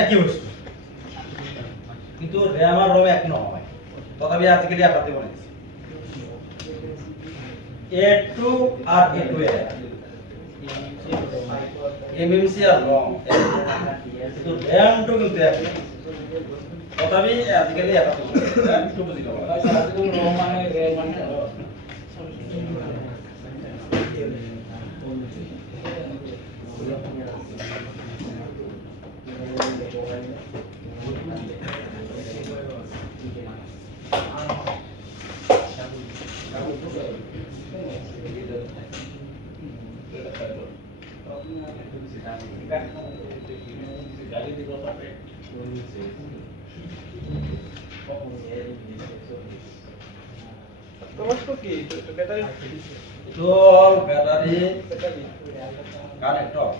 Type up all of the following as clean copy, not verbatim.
একই বস্তু কিন্তু র্যাম আর রোম এক নয়, তথাপি আজকে দিয়ে আপাতত বলে দিচ্ছি A2 আর A2 এর MMC আর রোম কিন্তু র্যাম তো কিন্তু এক নয়, তথাপি আজকে দিয়ে আপাতত একটু বুঝি পাবো রোম মানে র্যাম মানে ব্যাটারি কানেক্টর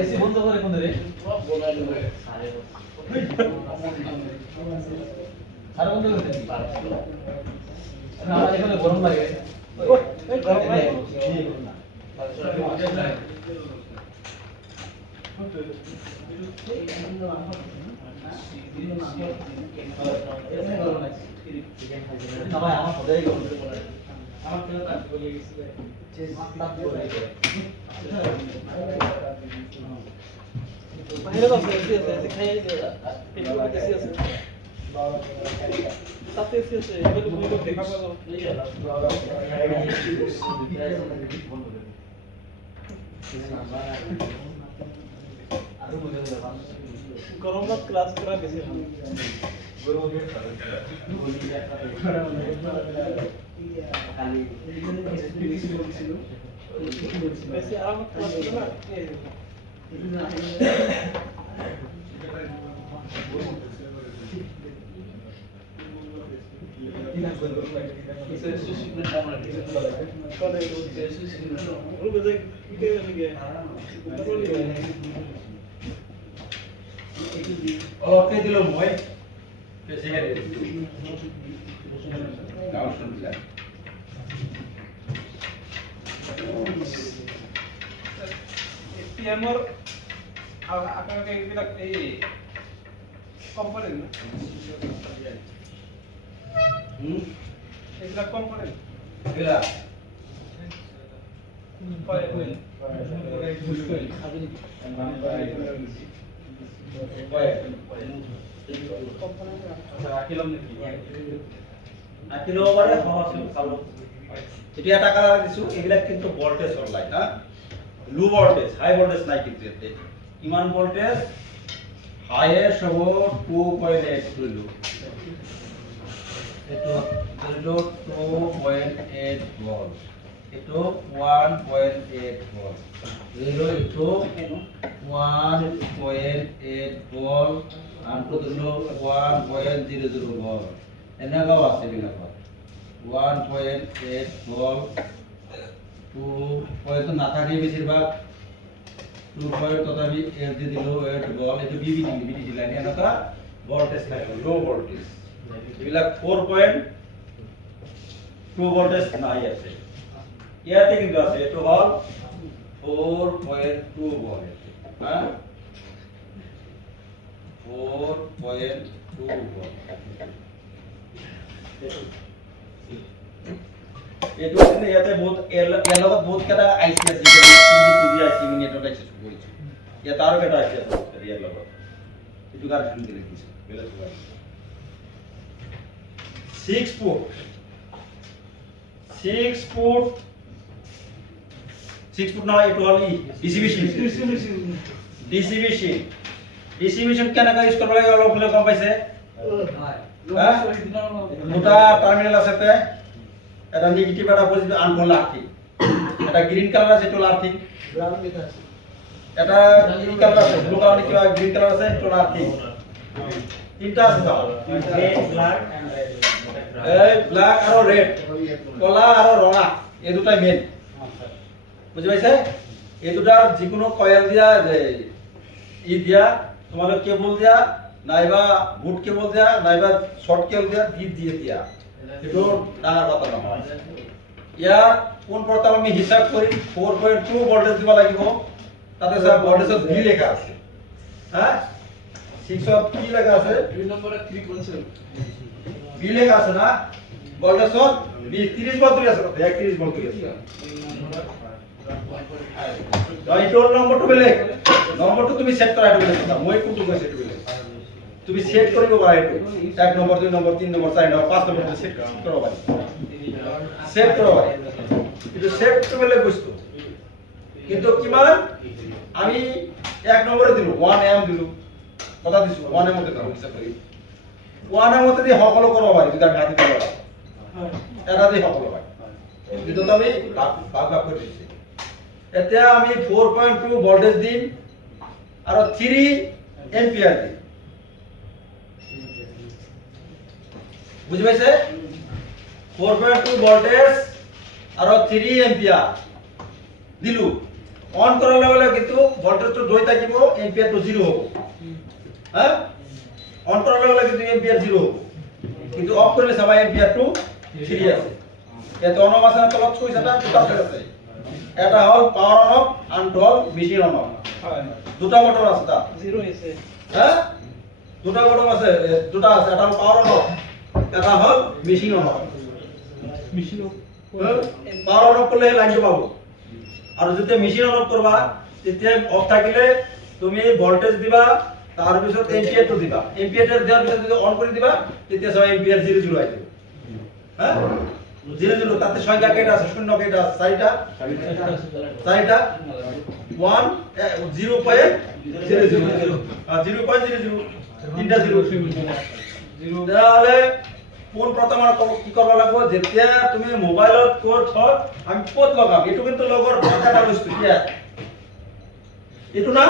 এসি বন্ধ করে কোন রে আর বন্ধ করে দেন আমার এখানে গরম লাগে আমার সদাই গরম আমার কেন কাজ করে গেছিল যে তাপ করে বাইরে তো এসি আছে খাইয়ে দিও পেট করতে এসি আছে তাতে এসি আছে এগুলো তুমি তো দেখা পাবো গরম রাত ক্লাস করা বেশি ভালো গরম দিয়ে খালি বেশি আরাম ক্লাস করে না ওকে দিল মই कैसे है नाउ सुन ले एटीएमर আকার কে এইবিলাক এই কম্পোনেন্ট এইবিলাক কম্পোনেন্ট এলা কয় কয় এটা কালার দিছো এগুলা কিন্তু ভোল্টেজৰ লাইন হা লো ভোল্টেজ হাই ভোল্টেজ নাই কিন্তু এতে ইমান ভোল্টেজ হাইয়েস্ট হ'ব 2.8 কিলো এটো 2.8 ভোল্ট এটো 1.8 ভোল্ট এটো 1.8 ভোল্ট আমটো দিলো 1.00 ভোল্ট এনেগাও আছে বিলাকত 1.8 ভোল্ট 2 পয়েন্ট নাথাকি বেশিরভাগ 2 পয়েন্ট তথাপি এর দি দিলো 8 ভোল্ট এটো বিবিটি লাইন এনেকা ভোল্টেজ থাকে লো ভোল্টেজ এবিলাক 4.2 ভোল্টেজ নাই আছে ইয়াতে কিন্তু আছে এটো হল 4.2 ভোল্ট হ্যাঁ 4.2 ভোল্ট এইটো আছে ইয়াতে বহুত এর লগত বহুত কেটা আইসি আছে টিভি টুবি আইসি নেটৱৰ্ক আইসি কৰিছো ইয়াত আৰু কেটা আইসি আছে ইয়াৰ লগত এইটো কাৰ শুনি দেখিছো বেলে তোমাৰ 6 ফুট 6 ফুট না এইটো হলি ডিসি মেশিন কেনেকা ইউজ কৰিব লাগে অলপ হলে গম পাইছে দুটা টার্মিনাল আছে তে এটা নেগেটিভ এটা পজিটিভ আনফোল্ড আর্থিং এটা গ্রিন কালার আছে এটা আর্থিং এটা কি কালার আছে ব্লু কালার কিবা গ্রিন কালার আছে এটা আর্থিং তিনটা আছে ব্ল্যাক এন্ড রেড এই ব্ল্যাক আর রেড কলা আর রঙা এই দুটাই মেইন বুঝি পাইছে এই দুটার যিকোনো কয়েল দিয়া যে দিয়া তোমালোক কেবল দিয়া নাইবা বুট কেবল দিয়া নাইবা শর্ট কেবল দিয়া দিয়ে দিয়া এটো ডাঙৰ কথা নহয় ইয়াৰ কোন প্ৰথম আমি হিসাব কৰি 4.2 ভোল্টেজ দিব লাগিব তাতে স্যার ভোল্টেজত বি লেখা আছে হ্যাঁ 6 অফ কি লেখা আছে 2 নম্বরে 3.7 বি লেখা আছে না ভোল্টেজত বি 30 ভোল্ট আছে 31 ভোল্ট আছে এইটোৰ নম্বৰটো বেলেগ নম্বৰটো তুমি সেট কৰা এইটো বেলেগ কথা মই কোনটো কৈছে এইটো বেলেগ তুমি সেট কৰিব পাৰা এইটো 1 number 2 number 3 number 4 number 5 number set কৰিব পাৰা সেট কৰিব পাৰা এইটো সেট বেলেগ বস্তু কিন্তু কিমান আমি 1 নম্বরে দিলো 1 এম দিলো কথা দিছো 1 এম মতে দাও হিসাব কৰি 1 এম মতে দি সকলো কৰিব পাৰি যদি আমি হাতে দিব এটা দি সকলো পাৰি কিন্তু আমি ভাগ কৰি দিছি এতিয়া আমি 4.2 ভোল্টেজ দিম আৰু 3 এম্পিয়াৰ দিম বুঝি পাইছে 4.2 ভোল্টেজ আৰু 3 এম্পিয়াৰ দিলু অন কৰাৰ লগে লগে কিন্তু ভোল্টেজটো দৈ থাকিব এম্পিয়াৰটো 0 হ'ব হা অন কৰাৰ লগে লগে কিন্তু এম্পিয়াৰ 0 হ'ব কিন্তু অফ কৰিলে চাবা এম্পিয়াৰটো 3 আছে এত অন আছে না তলত কইছে না দুটা আছে এটা হল পাওয়ার অন অফ আনটো হল মেশিন অন অফ দুটা মোটর আছে তা 0 আছে হ্যাঁ দুটা মোটর আছে দুটা আছে এটা হল পাওয়ার অন অফ এটা হল machine on off power on off করলে লাইনটো পাবো আর যদি মেশিন অন অফ করবা তেতিয়া অফ থাকিলে তুমি ভোল্টেজ দিবা তার পিছত এম্পিয়ার তো দিবা এম্পিয়ার দেওয়ার পিছত যদি অন করে দিবা তেতিয়া সব এম্পিয়ার 0 আইবে হ্যাঁ 0 তাতে সংখ্যা কেটা আছে শূন্য কেটা আছে চারিটা 1 0.00 তিনটা 0 তাহলে কোন প্রথম কি করব লাগবে যেতিয়া তুমি মোবাইলত কোড হল আমি কোড লগাম এটো কিন্তু লগৰ কথা বস্তু কি আছে এটো না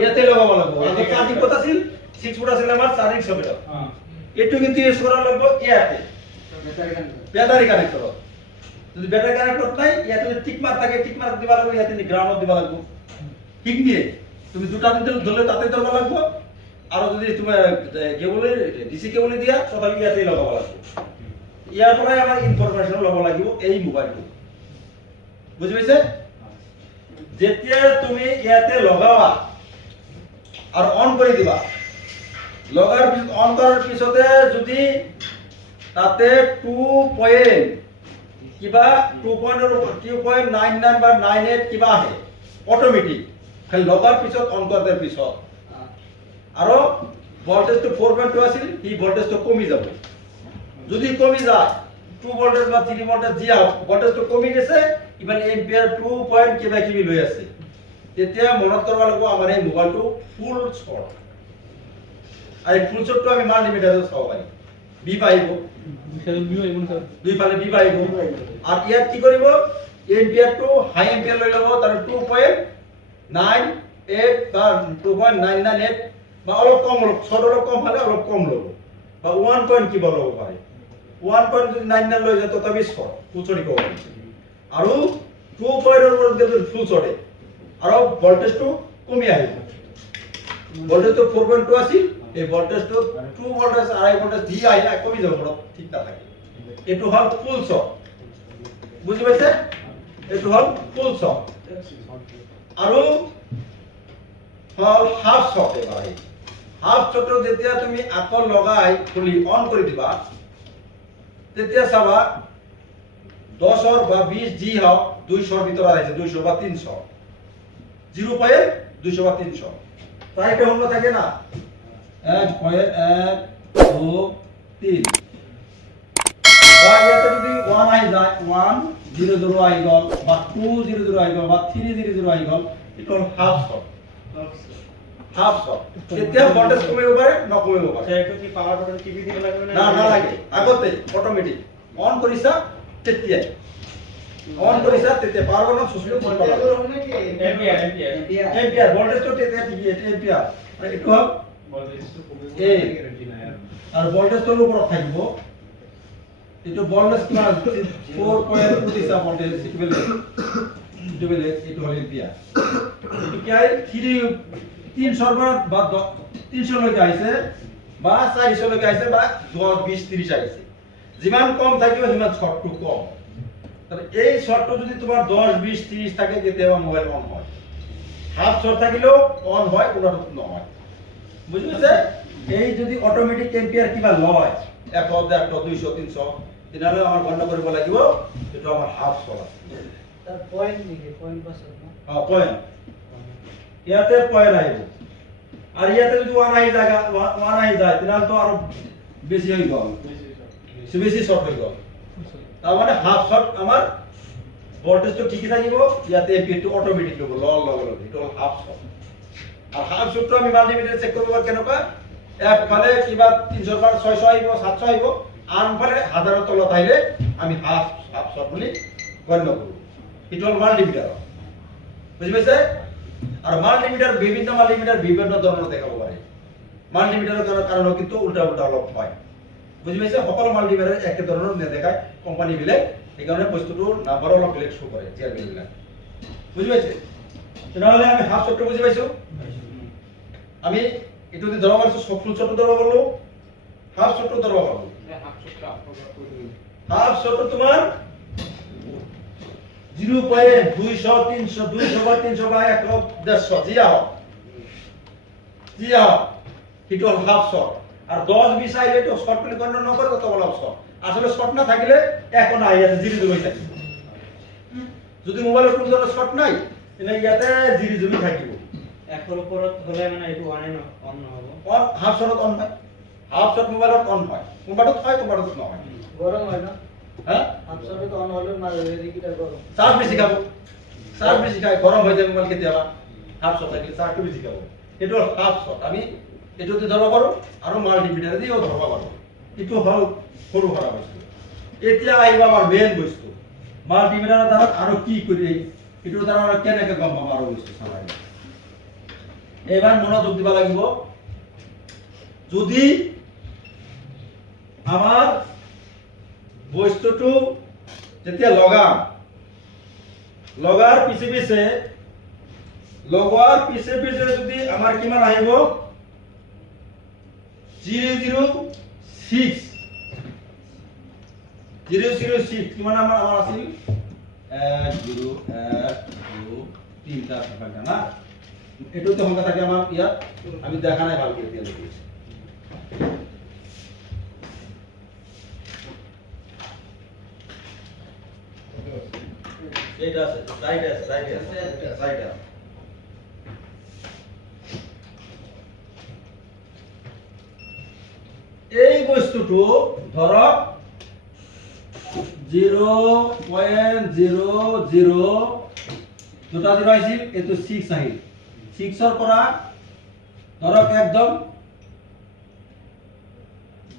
ইয়াতে লগাব লাগবে আগে চার্জিং কত আছিল 6 ফুট আছিল আমার চার্জিং সবেত এটো কিন্তু ইউজ করা লাগবে ইয়াতে ব্যাটারি কানেক্টর যদি ব্যাটারি কানেক্টর নাই ইয়াতে টিক মার থাকে টিক মার দিবা লাগবে ইয়াতে গ্রাউন্ড দিবা লাগবে ঠিক দিয়ে তুমি দুটা দিতে ধরলে তাতে ধরবা লাগবে আর যদি তুমি কেবল ডিসি কেবল দিয়া তথাপি ইয়াতে লগাব লাগবে ইয়াৰ পৰাই আমাৰ ইনফরমেশন লব লাগিব এই মোবাইলটো বুজি পাইছে যেতিয়া তুমি ইয়াতে লগাবা আর অন করে দিবা লগার অন করার পিছতে যদি তাতে 2 পয়েন্ট কিবা 2.99 বা 98 কিবা আহে অটোমেটিক খালি লগার পিছত অন কৰাৰ পিছত আৰু ভোল্টেজটো 4.2 আছিল এই ভোল্টেজটো কমি যাব যদি কমি যায় 2 ভোল্টেজ বা 3 ভোল্টেজ দিয়া ভোল্টেজটো কমি গেছে ইমান এম্পিয়ার 2 পয়েন্ট কিবা কিবি লৈ আছে তেতিয়া মনত কৰিব লাগিব আমাৰ এই মোবাইলটো ফুল শৰ্ট আৰ ফুল শৰ্টটো আমি মাল্টিমিটাৰে চাব পাৰি বি পাইব দুই ফালে বি পাইব আৰ ইয়াত কি কৰিব এম্পিয়াৰটো হাই এম্পিয়াৰ লৈ লব তাৰ 2.98 বা 2.998 বা অলপ কম অলপ কম হলে অলপ কম লব বা 1 পয়েন্ট কি বলব পারে 1.99 লৈ যায় তথাপি শর্ট ফুল শর্ট কব আৰু 2 পয়েন্টৰ ওপৰত যদি ফুল শৰ্টে আৰু ভোল্টেজটো কমি আহিব ভোল্টেজটো 4.2 আছিল এই ভোল্টেজটো 2 ভোল্টেজ আড়াই ভোল্টেজ দি আহিলে কমি যাব ঠিক না থাকে এটো হল ফুল শর্ট বুঝি পাইছে এটো হল ফুল শর্ট আৰু হল হাফ শৰ্ট এবাৰ হাফ শৰ্টটো যেতিয়া তুমি আকল লগাই খুলি অন কৰি দিবা তেতিয়া চাবা 10 বা 20 জি হোক 200 এর ভিতরে আছে 200 বা 300 0.200 বা 300 তাই এটা অন্য থাকে না 1.1 2 3 বা ইয়াতে যদি 1 আই যায় 100 আই গল বা 200 আই গল বা 300 আই গল এটা হল হাফ শট তেতিয়া ভোল্টেজ কমিব পাৰে নকমিব পাৰে এইটো কি পাৱাৰ বাটন টিপি দিব লাগিব না না লাগে আগতে অটোমেটিক অন কৰিছা তেতিয়া পাৱাৰ বাটন চুচলো এম্পিয়াৰ ভোল্টেজটো তেতিয়া টিপি এম্পিয়াৰ আৰু এইটো হল এ আৰু ভোল্টেজটো ওপৰত থাকিব এইটো ভোল্টেজ কিমান 4.2 দিছা ভোল্টেজ এইটো হল এম্পিয়াৰ এইটো কি আই 300 বা 300 লৈকে আহিছে বা 400 লৈকে আহিছে বা 10 20 30 আহিছে যিমান কম থাকিব সিমান শর্টটো কম তাহলে এই শর্টটো যদি তোমার 10 20 30 থাকে তেতিয়াও মোবাইল অন হয় হাফ শর্ট থাকিলেও অন হয় কোনটা নহয় বুঝিছে এই যদি অটোমেটিক এম্পিয়ার কিবা লয় 100 100 200 300 তেনালে আমার গণনা কৰিব লাগিব এটা আমার হাফ শর্ট আছে তার পয়েন্ট লিখে পয়েন্ট পার্সেন্ট না পয়েন্ট ইয়াতে পয়েন্ট আহিব আর ইয়াতে যদি 1 আহি জায়গা 1 আহি যায় তেনালে তো আরো বেশি হই গল বেশি শর্ট হই গল তার মানে হাফ শর্ট আমার ভোল্টেজ তো ঠিকই থাকিব ইয়াতে এম্পিয়ারটো অটোমেটিক লব লগ এটা হল হাফ শর্ট আর হাফ শর্টটো আমি মাল্টিমিটার চেক করব কেনকা এক ফালে কিবা 300 বার 600 আইব 700 আইব আন ফালে হাজারের তলত আইলে আমি হাফ শর্ট বলি গণ্য করব এটা হল মাল্টিমিটার বুঝি পাইছে আর মাল্টিমিটার বিভিন্ন ধরনের দেখাব পারে মাল্টিমিটারের কারণে কিন্তু উল্টা অলপ হয় বুঝি পাইছে সকল মাল্টিমিটার এক ধরনের নেদেখায় কোম্পানি বিলে এই কারণে বস্তুটো নাম্বার অলপ বেলেগ শো করে জিআরবি বিলাক বুঝি পাইছে তাহলে আমি হাফ শর্ট বুঝি পাইছো আমি এটু দি ধরবা পারছো ফুল শর্ট ধরবা বললো হাফ শর্ট ধরবা বললো হাফ শর্ট তোমার 0.200 300 200 বা 300 বা 150 জিয়া এটা হল হাফ শর্ট আর 10 20 আইলে তো শর্ট প্লে গণনা না করে তত বলা শর্ট আসলে শর্ট না থাকিলে এখন আই আছে 0 হই থাকে যদি মোবাইলের কোন ধরনের শর্ট নাই এনে ইয়াতে 0 থাকিব এর উপরত হলে মানে এটু অন হবে অন হাফ শর্ট অন হয় হাফ শর্ট মোবাইলত অন হয় মোবাইলত হয় মোবাইলত নহয় গরম হয় না হ্যাঁ হাফ শর্ট অন হলে মারে রেডিকিটা গরম চার্জ বেশি খাবো চার্জ বেশি খাই গরম হয়ে যাবে মোবাইল কেতিয়াবা হাফ শর্ট থাকলে চার্জটো বেশি খাবো এটা হল হাফ শর্ট আমি এটুতে ধরবা পারো আর মাল্টিমিটার দিয়েও ধরবা পারো এটু হল সরু ভরা বস্তু এতিয়া আইবা আমার মেইন বস্তু মাল্টিমিটারের দ্বারা আরো কি করি এটুর দ্বারা আমরা কেনেকে গম পাম আরো বস্তু চালাই এবার মনোযোগ দিবা লাগিব যদি আমার বস্তুটো যেতিয়া লগার পিছে পিছে যদি আমার কিমান আহিব 006 কিমান আমার আছিল 1 0 1 2 3টা সংখ্যা না এটুতে সংখ্যা থাকে আমার ইয়াত আমি দেখা নাই ভালকে এতিয়া লিখিছি এটা আছে সাইডে এই বস্তুটো ধরক 0.00 দুটা জিরো আইছিল এটো 6 আহিল 6 এর পৰা ধরক একদম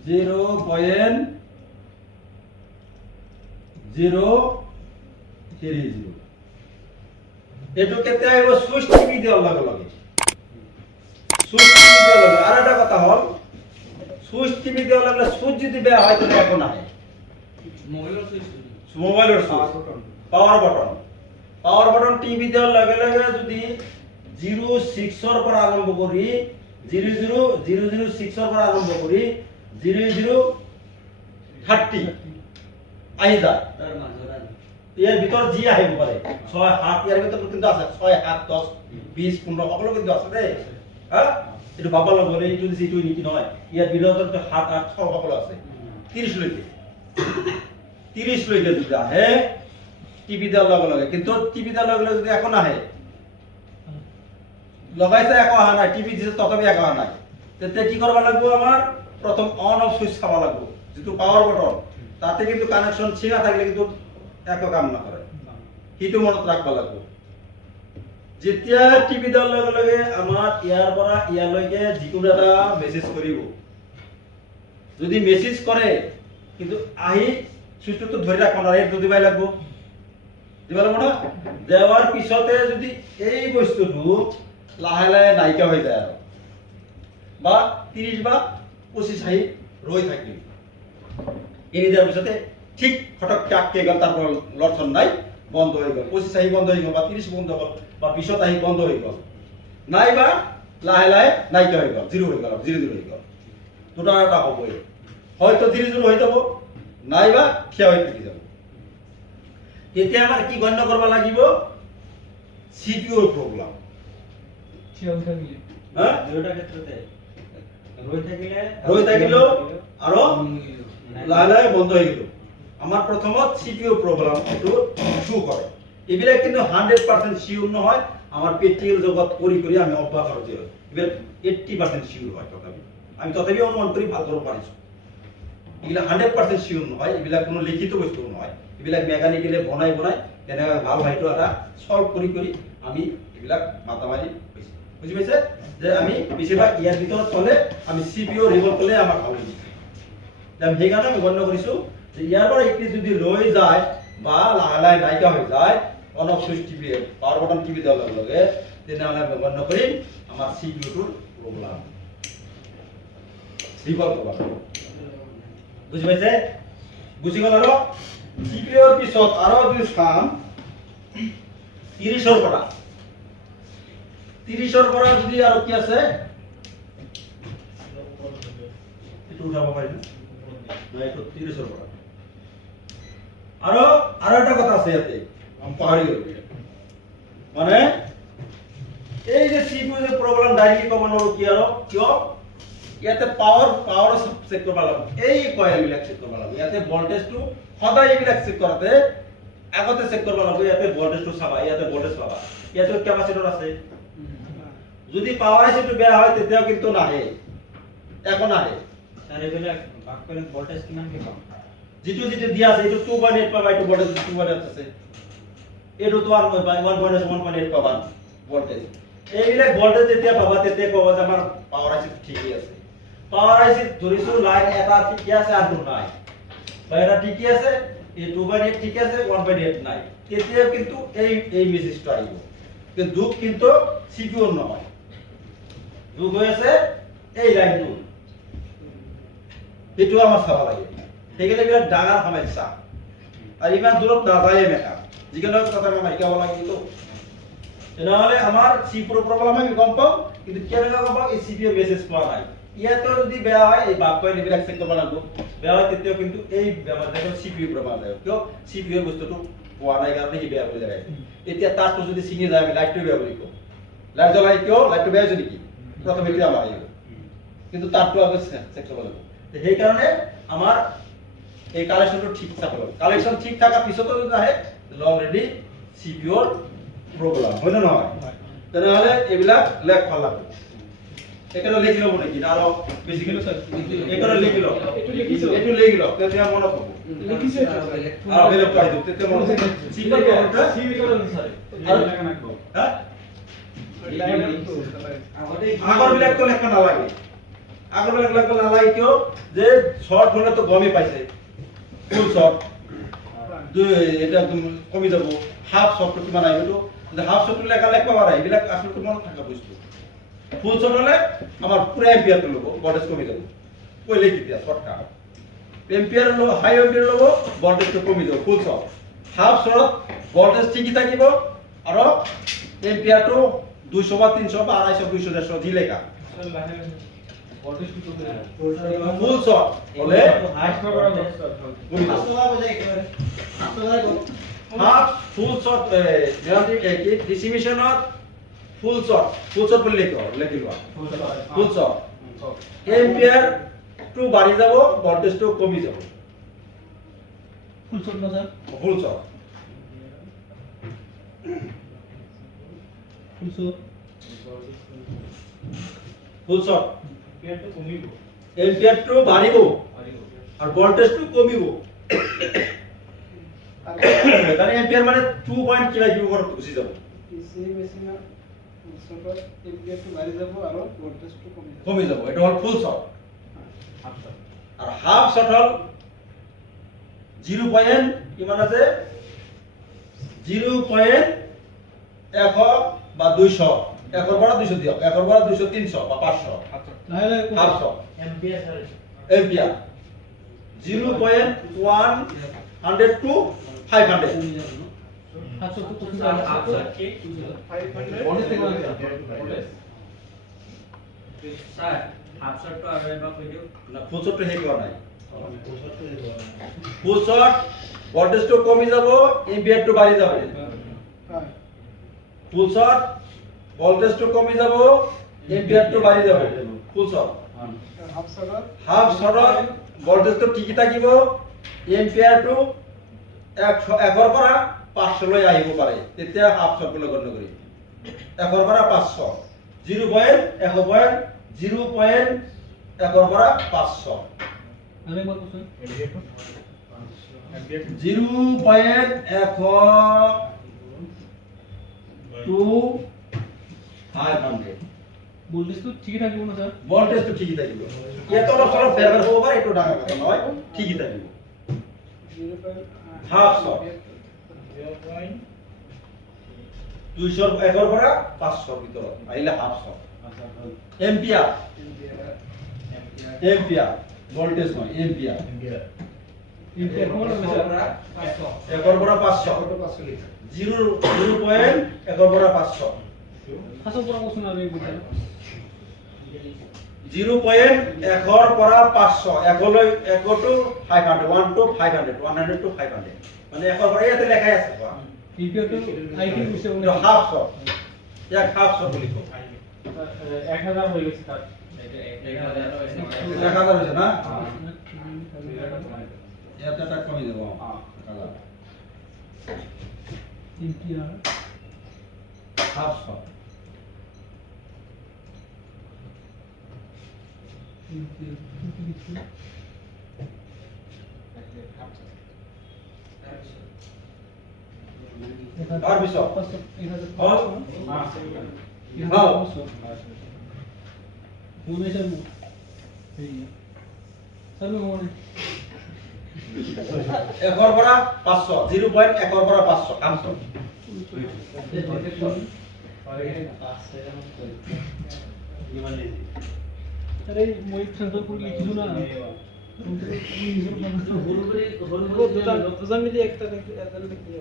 0.030 এটো কেতে আইব সুইচ টিপি দেওয়ার লগে সুইচ টিপি দেওয়ার লগে আর একটা কথা হল সুইচ টিপি দেওয়ার লাগলে সুইচ যদি বেয়া হয় তাহলে এখন আহে মোবাইলের সুইচ পাওয়ার বাটন টিপি দেওয়ার লগে যদি 06 এর পৰা আৰম্ভ কৰি 006 এৰ পৰা আরম্ভ করি 0030 আহি যায় ইয়ার ভিতর জি আহিব পারে 6 7 ইয়ার ভিতর কিন্তু আছে 6 7 10 20 15 সকলো কিন্তু আছে দেই হ্যাঁ এটো বাবা লগরে এই যদি সিটুই নিকি নয় ইয়ার ভিতর তো 7 8 6 সকলো আছে 30 লৈকে 30 লৈকে যদি আহে টিভি দিয়াৰ লগে লগে, কিন্তু টিভি দিয়াৰ লগে লগে যদি একো নাহে, লগাইছে একো অহা নাই, টিভি দিছে তথাপি একো অহা নাই, তেতিয়া কি কৰিব লাগিব? আমাৰ প্ৰথম অন অফ সুইচ চাব লাগিব, যিটো পাৱাৰ বটন, তাতে কিন্তু কানেকশ্যন ছিঙা থাকিলে কিন্তু একো কাম নকৰে, সেইটো মনত ৰাখিব লাগিব। যেতিয়া টিভি দিয়াৰ লগে লগে আমাৰ ইয়াৰ পৰা ইয়ালৈকে যিকোনো এটা মেছেজ কৰিব, যদি মেছেজ কৰে কিন্তু আহি সুইচটো ধৰি ৰাখিব নোৱাৰে, এইটো দিবাই লাগিব, দিব লাগিব না? দেওয়াৰ পিছতে যদি এই বস্তুটো লাহে লাহে নাইকিয়া হৈ যায় আৰু বা 30 বা 25 আহি ৰৈ থাকিল, এৰি দিয়াৰ পিছতে ঠিক ফটককে আটকে গ'ল, তাৰ পৰা লৰচন নাই, বন্ধ হৈ গ'ল, 25 আহি বন্ধ হৈ গ'ল বা 30 বন্ধ হ'ল বা 20 আহি বন্ধ হৈ গ'ল, নাইবা লাহে লাহে নাইকিয়া হৈ গ'ল, জিৰো হৈ গ'ল, জিৰো জিৰো হৈ গ'ল, দুটা এটা হ'বই, হয়তো জিৰো জিৰো হৈ যাব, নাইবা থিয় হৈ থাকি যাব। তেতিয়া আমাৰ কি গণ্য কৰিব লাগিব? সিপিইউৰ প্ৰব্লেম। দুয়োটা ক্ষেত্ৰতে ৰৈ থাকিলেও আৰু লাহে লাহে বন্ধ হৈ গ'ল, আমাৰ প্ৰথমত সিপিইউৰ প্ৰব্লেম এইটো শু কৰে। এইবিলাক কিন্তু 100% শিওৰ নহয়, আমাৰ প্ৰেক্টিকেল জগত কৰি কৰি আমি অভ্যাস কৰোঁ, এইবিলাক 80% শিওৰ হয়, তথাপি অনুমান কৰি ভাল কৰিব পাৰিছোঁ। এইবিলাক 100% শিওৰ নহয়, এইবিলাক কোনো লিখিত বস্তু নহয়, এইবিলাক মেকানিকেলি বনাই বনাই তেনেকৈ ভাল ভাইটো এটা সলভ কৰি কৰি আমি এইবিলাক মাথা মাৰি হৈছে, বুজি পাইছে? যে আমি বেছিভাগ ইয়াৰ ভিতৰত থ'লে আমি সিপিইউ ৰিভল্ভ কৰিলে আমাৰ ভাল হৈ যায়। সেইকাৰণে আমি গণ্য কৰিছোঁ যে ইয়াৰ পৰা এইটো যদি ৰৈ যায় বা লাহে লাহে নাইকিয়া হৈ যায়, অন অফ সুইচ টিপি পাৱাৰ বটন টিপি দিয়াৰ লগে লগে, তেনেহ'লে আমি গণ্য কৰিম আমাৰ সিপিইউটোৰ প্ৰব্লেম ৰিভল্ভ হ'ব। বুজি পাইছে? বুজি গ'ল? আৰু সিপিইউৰ পিছত আৰু যদি চাম 30ৰ পৰা যদি আৰু কি আছে এইটো উঠাব পাৰিম না? এইটো 30ৰ পৰা আৰু এটা কথা আছে ইয়াতে, আমি পাহৰি গ'লো, মানে এই যে সিপিইউ যে প্ৰব্লেম ডাইৰেক্টলি ক'ব নোৱাৰো কি আৰু কিয়? ইয়াতে পাৱাৰ চেক কৰিব লাগিব, এই কয়েলবিলাক চেক কৰিব লাগিব, ইয়াতে ভল্টেজটো সদায় এইবিলাক চেক কৰোঁতে আগতে চেক কৰিব লাগিব, ইয়াতে ভল্টেজটো চাবা, ইয়াতে ভল্টেজ পাবা, ইয়াতে কেপাচিটৰ আছে, যদি পাৱাৰ আইচিটো বেয়া হয় তেতিয়াও কিন্তু নাহে, একো নাহে। স্যাৰ এইবিলাক ভাগ কৰি ভোল্টেজ কিমান কি পাম? যিটো দিয়া আছে এইটো 2.8 পাবা, এইটো ভল্টেজ 2.8 আছে, এইটো তো 1.8 পাবা ভল্টেজ। এইবিলাক ভল্টেজ যেতিয়া পাবা তেতিয়া ক'বা যে আমাৰ পাৱাৰ আইচি ঠিকই আছে। পাৱাৰ আইচি ধৰিছো লাইন এটা ঠিকই আছে আর দুটো নাই, বা এটা ঠিকই আছে, এই 2.8 ঠিক আছে, 1.8 নাই, তেতিয়া কিন্তু এই মেসেজটো আহিব। কিন্তু দুখ কিন্তু সিপিইউ নহয়, দুখ হৈ আছে এই লাইনটো, এইটো আমাৰ চাব লাগে। সেইকাৰণে বিৰাট ডাঙৰ সমস্যা, আৰু ইমান দূৰত নাযায় মেকাপ, যিকোনো কথা আমি শিকাব লাগিব। তেনেহ'লে আমাৰ সিপিইউৰ প্ৰব্লেম আমি গম পাওঁ, কিন্তু কেনেকৈ গম পাওঁ? এই সিপিইউ মেছেজ পোৱা নাই, ইয়াতো যদি বেয়া হয় এই বাপ কয়েল এইবিলাক চেক কৰিব লাগিব, বেয়া হয় তেতিয়াও কিন্তু এই বেমাৰ দেখোন সিপিইউ প্ৰব্লেম যায়, কিয়? সিপিইউ বস্তুটো পোৱা নাই কাৰণে সি বেয়া বুলি যায়। এতিয়া তারটো যদি ছিঙি যায় আমি লাইটটো বেয়া বুলি কওঁ, লাইট জ্বলাই কিয়? লাইটটো বেয়া হৈছে নেকি? প্ৰথমে এইটো আমাৰ আহিব, কিন্তু তাৰটো আগে চেক কৰিব লাগিব। সেইকাৰণে আমাৰ এই কালেকশ্যনটো ঠিক চাব লাগিব, কালেকশ্যন ঠিক থকাৰ পিছতো যদি আহে অলৰেডি সিপিইউৰ প্ৰব্লেম হয় না নহয়? তেনেহ'লে এইবিলাক লেখ ভাল লাগিব। এখানে লিখি লব নাকি আরো বেশি কিলো স্যার? এখানে লিখি লও, একটু লিখি লও, তেতিয়া মনত হবে। লিখিছে আর বেলে পাই দিতে তেতিয়া মনত হবে। সিম্পল কোনটা? সিবি কোন স্যার? আর লেখা রাখবো। হ্যাঁ? আগৰ বিলাক তো লেখা নালাগে, আগৰ বিলাক লেখা নালাগে কিয়? যে শর্ট হলে তো গমই পাইছে, ফুল শর্ট এটা কমি যাব, হাফ শর্ট কিমান আহিব, তো হাফ শর্ট লেখা লেখা পাৰা, এইবিলাক আসলে মনত থাকা বস্তু। ফুল শর্ট হলে আমার পুরো এম্পিয়ার লব, ভোল্টেজ কমে যাব, কইলে কি দিয়া শর্টকাট এম্পিয়ার লব, হাই এম্পিয়ার লব, ভোল্টেজ তো কমে যাব। ফুল শর্ট হাফ শর্ট ভোল্টেজ ঠিকই থাকিব, আর এম্পিয়ার তো 200 বা 300 বা 250 200 150 দি লেখা ভোল্টেজ কি করবে? ফুল শর্ট হলে high short half full short ডিসিমিশনত ফুল শর্ট বলে লিখিলো ফুল শর্ট এম্পিয়ার টু বাড়ি যাব, ভোল্টেজ টু কমি যাব। ফুল শট না স্যার ফুল শট ফুল শট ফুল শট এম্পিয়াৰটো কমিব এম্পিয়াৰটো বাঢ়িব আৰু ভোল্টেজটো কমিব কাৰণ এম্পিয়াৰ মানে 2 পইণ্ট কিবা কিবি ওপৰত গুচি যাব ডিসি মেচিনৰ শটত এম্পিয়াৰটো বাঢ়ি যাব আৰু ভোল্টেজটো কমি যাব কমি যাব এটা হ'ল ফুল শট আৰু হাফ শট হ'ল 0 পইণ্ট কিমান আছে 0.1 বা 200 1 পৰা 200 দিয়ক 1 পৰা 200 300 বা 500 লাহে লাহে half shot ampere sir ampere 0.100 to 500 500 তো কত স্যার হাফ শট কি 500 বডি থেকে স্যার হাফ শট তো আৰু এবাৰ কৈ দিও না ফুল শটটো হে কোৱা নাই ফুল শট ভোল্টেজটো কমি যাব এম্পিয়াৰটো বাঢ়ি যাব হয় ফুল শট ভোল্টেজটো কমি যাব এম্পিয়াৰটো বাঢ়ি যাব ফুল শট হাফ শটত হাফ শটত ভোল্টেজটো ঠিকি থাকিব এম্পিয়াৰটো 1 পৰা 500 লৈ আহিব পাৰে তেতিয়া হাফ শট বুলি গণ্য কৰি 1 পৰা 500 0.1 পৰা 500 আরে একবার কোশ্চেন 0.1 to 500 ভোল্টেজ তো ঠিকই থাকবে না স্যার ভোল্টেজটো ঠিকি থাকিব এটো অলপ চলপ ফেভাৰ হ'ব পাৰে এটো ডাঙৰ কথা নহয় ঠিকি থাকিব 0.5 হাফ শট 200 1 পৰা 500 ভিতৰত আহিলে half shot ampere ampere voltage নহয় এম্পিয়াৰ এম্পিয়াৰ কোন হবে স্যাৰ 1 পৰা 500 0.1 পৰা 500 হাসো পুৰো কোশ্চেন আৰ এক বুঝা 0.1 পৰা 500 1 লৈ 1 to 500 1 to 500 100 to 500 মানে 1 পৰা ইয়াতে লেখাই আছে এম্পিয়ার তো আইটি বুঝতে এটা বলে হাফ শট এক হাফ শট বুলি কয় 1000 হয়ে গেছে স্যার 1000 হৈছে না ইয়াতে এটা কমি যাব এম্পিয়ার হাফ শট এম্পিয়ার তাৰ পিছত মনে স্যাৰ স্যাৰ মনে 1 পৰা 500 0.1 পৰা 500 হাফ শট আরে মই সেন্সর করে লিখিলো না দুজন মিলি একটা এজন লিখি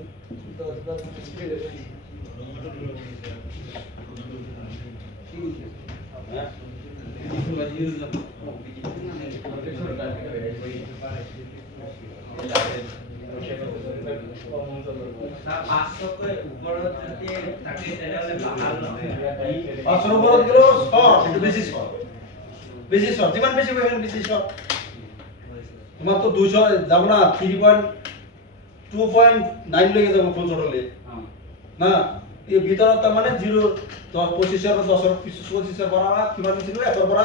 স্যার 500 কৈ ওপৰত যদি থাকে তেতিয়াহলে ভাল নহয় 500 ওপৰত গেলেও শট এটা বেশি শট যিমান বেশি হবে সিমান বেশি শট তোমার তো 200 যাব না 3.2.9 লৈকে যাব ফুল শট হলে না এই ভিতৰত তাৰ মানে 0 10 25 10 25 পৰা কিমান দিছিল 1 পৰা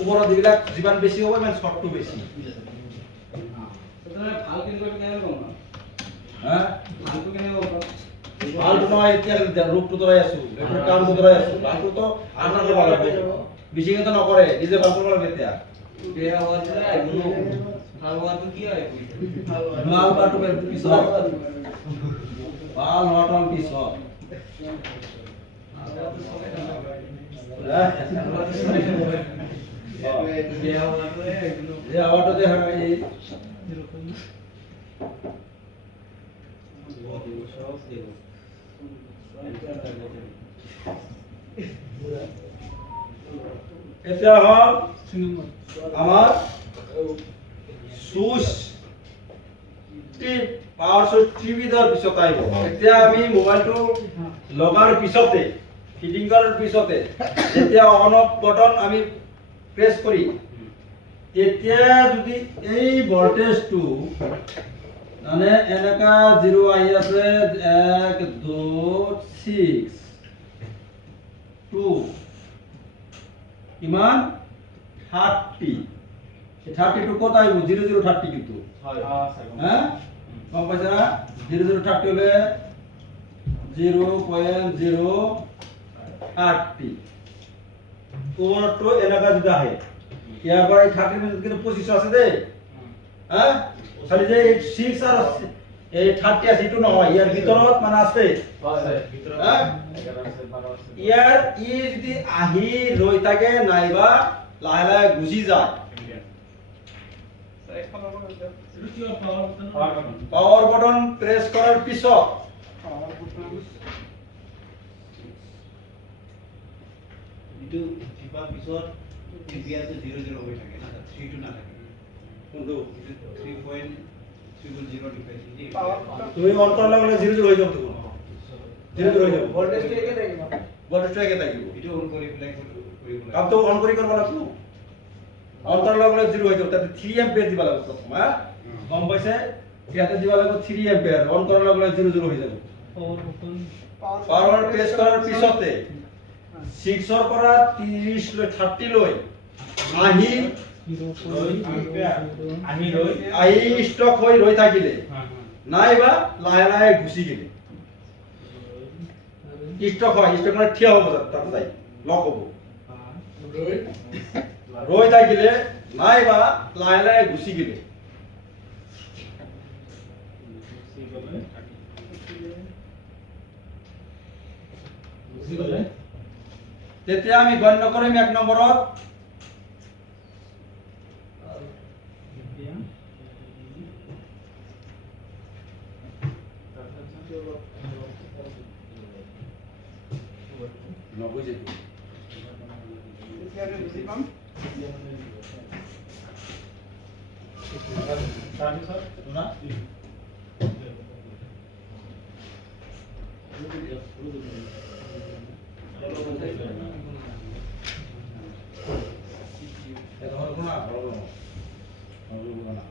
ওপৰত দিবিলাক যিমান বেছি হ'ব ইমান শটটো বেছি ভাল কিন্তু কেনে কম হ্যাঁ ভালটো কেনে কম ভালটো নহয় এতিয়া ৰূপটো ধৰাই আছো এইটো কামটো ধৰাই আছো ভালটো তো আনাৰ কৰিব লাগিব বেছি কিন্তু নকৰে নিজে ভাল কৰিব লাগিব এতিয়া বেয়া হওয়া যায় কোনো ভাল হওয়াটো কি হয় ভাল পাটো পিছত ভাল হোৱাটো পিছত বেয়া হওয়াটো এগুলো যে আওয়াটো যে হয় এই এতিয়া হ'ল আমাৰ সুইচ পাৱাৰ সুইচ টিভিৰ পিছত আহিব এতিয়া আমি মোবাইলটো লগাৰ পিছতে ফিটিং কৰাৰ পিছতে যেতিয়া অন অফ বটন আমি প্ৰেছ কৰি তেতিয়া যদি এই ভোল্টেজটো মানে এনেকা 0 আহি আছে 1 2 6 2 কিমান 30 এই 32 কত আইব 0 0 30 কিন্তু হ্যাঁ কম পাইছে না 0 0 30 হলে 0.030 কোন তো এলাকা যদি আহে ইয়ার পরে 30 এর মধ্যে কিন্তু 25 আছে দে হ্যাঁ খালি যে 6 আর এই 30 আছে একটু নহয় ইয়ার ভিতৰত মানে আছে হ্যাঁ ইয়াৰ ই যদি আহি ৰৈ থাকে নাইবা লাহে লাহে গুচি যায় স্যার এখন আমরা এটা পাওয়ার বাটন প্রেস করার পিছত পাওয়ার বাটন ইটো টিপা পিছত এম্পিয়াৰটো 0 হৈ থাকে না 3 টো নাথাকে কোনটো 3.300 ডিভাইস জি পাওয়ার তুমি অন কৰাৰ লগে লগে 0 0 হৈ যাব দেখোন 0 0 হৈ যাব ভোল্টেজ কে থাকিব ভোল্টেজ একে থাকিব ইটো অন কৰি পেলাই কৰিব কাম তো অন কৰি কৰিব লাগিব অন কৰাৰ লগে লগে 0 হৈ যাব তাতে 3 এম্পিয়াৰ দিব লাগিব প্ৰথম হা গম পাইছে ইয়াতে দিব লাগিব 3 এম্পিয়াৰ অন কৰাৰ লগে লগে 0 0 হৈ যাব পাওয়াৰ বটন পাওয়াৰ প্ৰেস কৰাৰ পিছতে 6 ৰ পৰা 30 লৈ 30 লৈ আহি 0.0 আহি ষ্টক হৈ ৰৈ থাকিলে নাইবা লাহে লাহে গুচি গেলে ষ্টক হয় ষ্টক মানে থিয় হ'ব তাতে যাই লক হ'ব ৰৈ থাকিলে নাইবা লাহে লাহে গুচি গেলে তেতিয়া আমি গণ্য কৰিম 1 নম্বৰত নবুঝে এতিয়া আমি বুজি পাম না এটা হলো না হলো না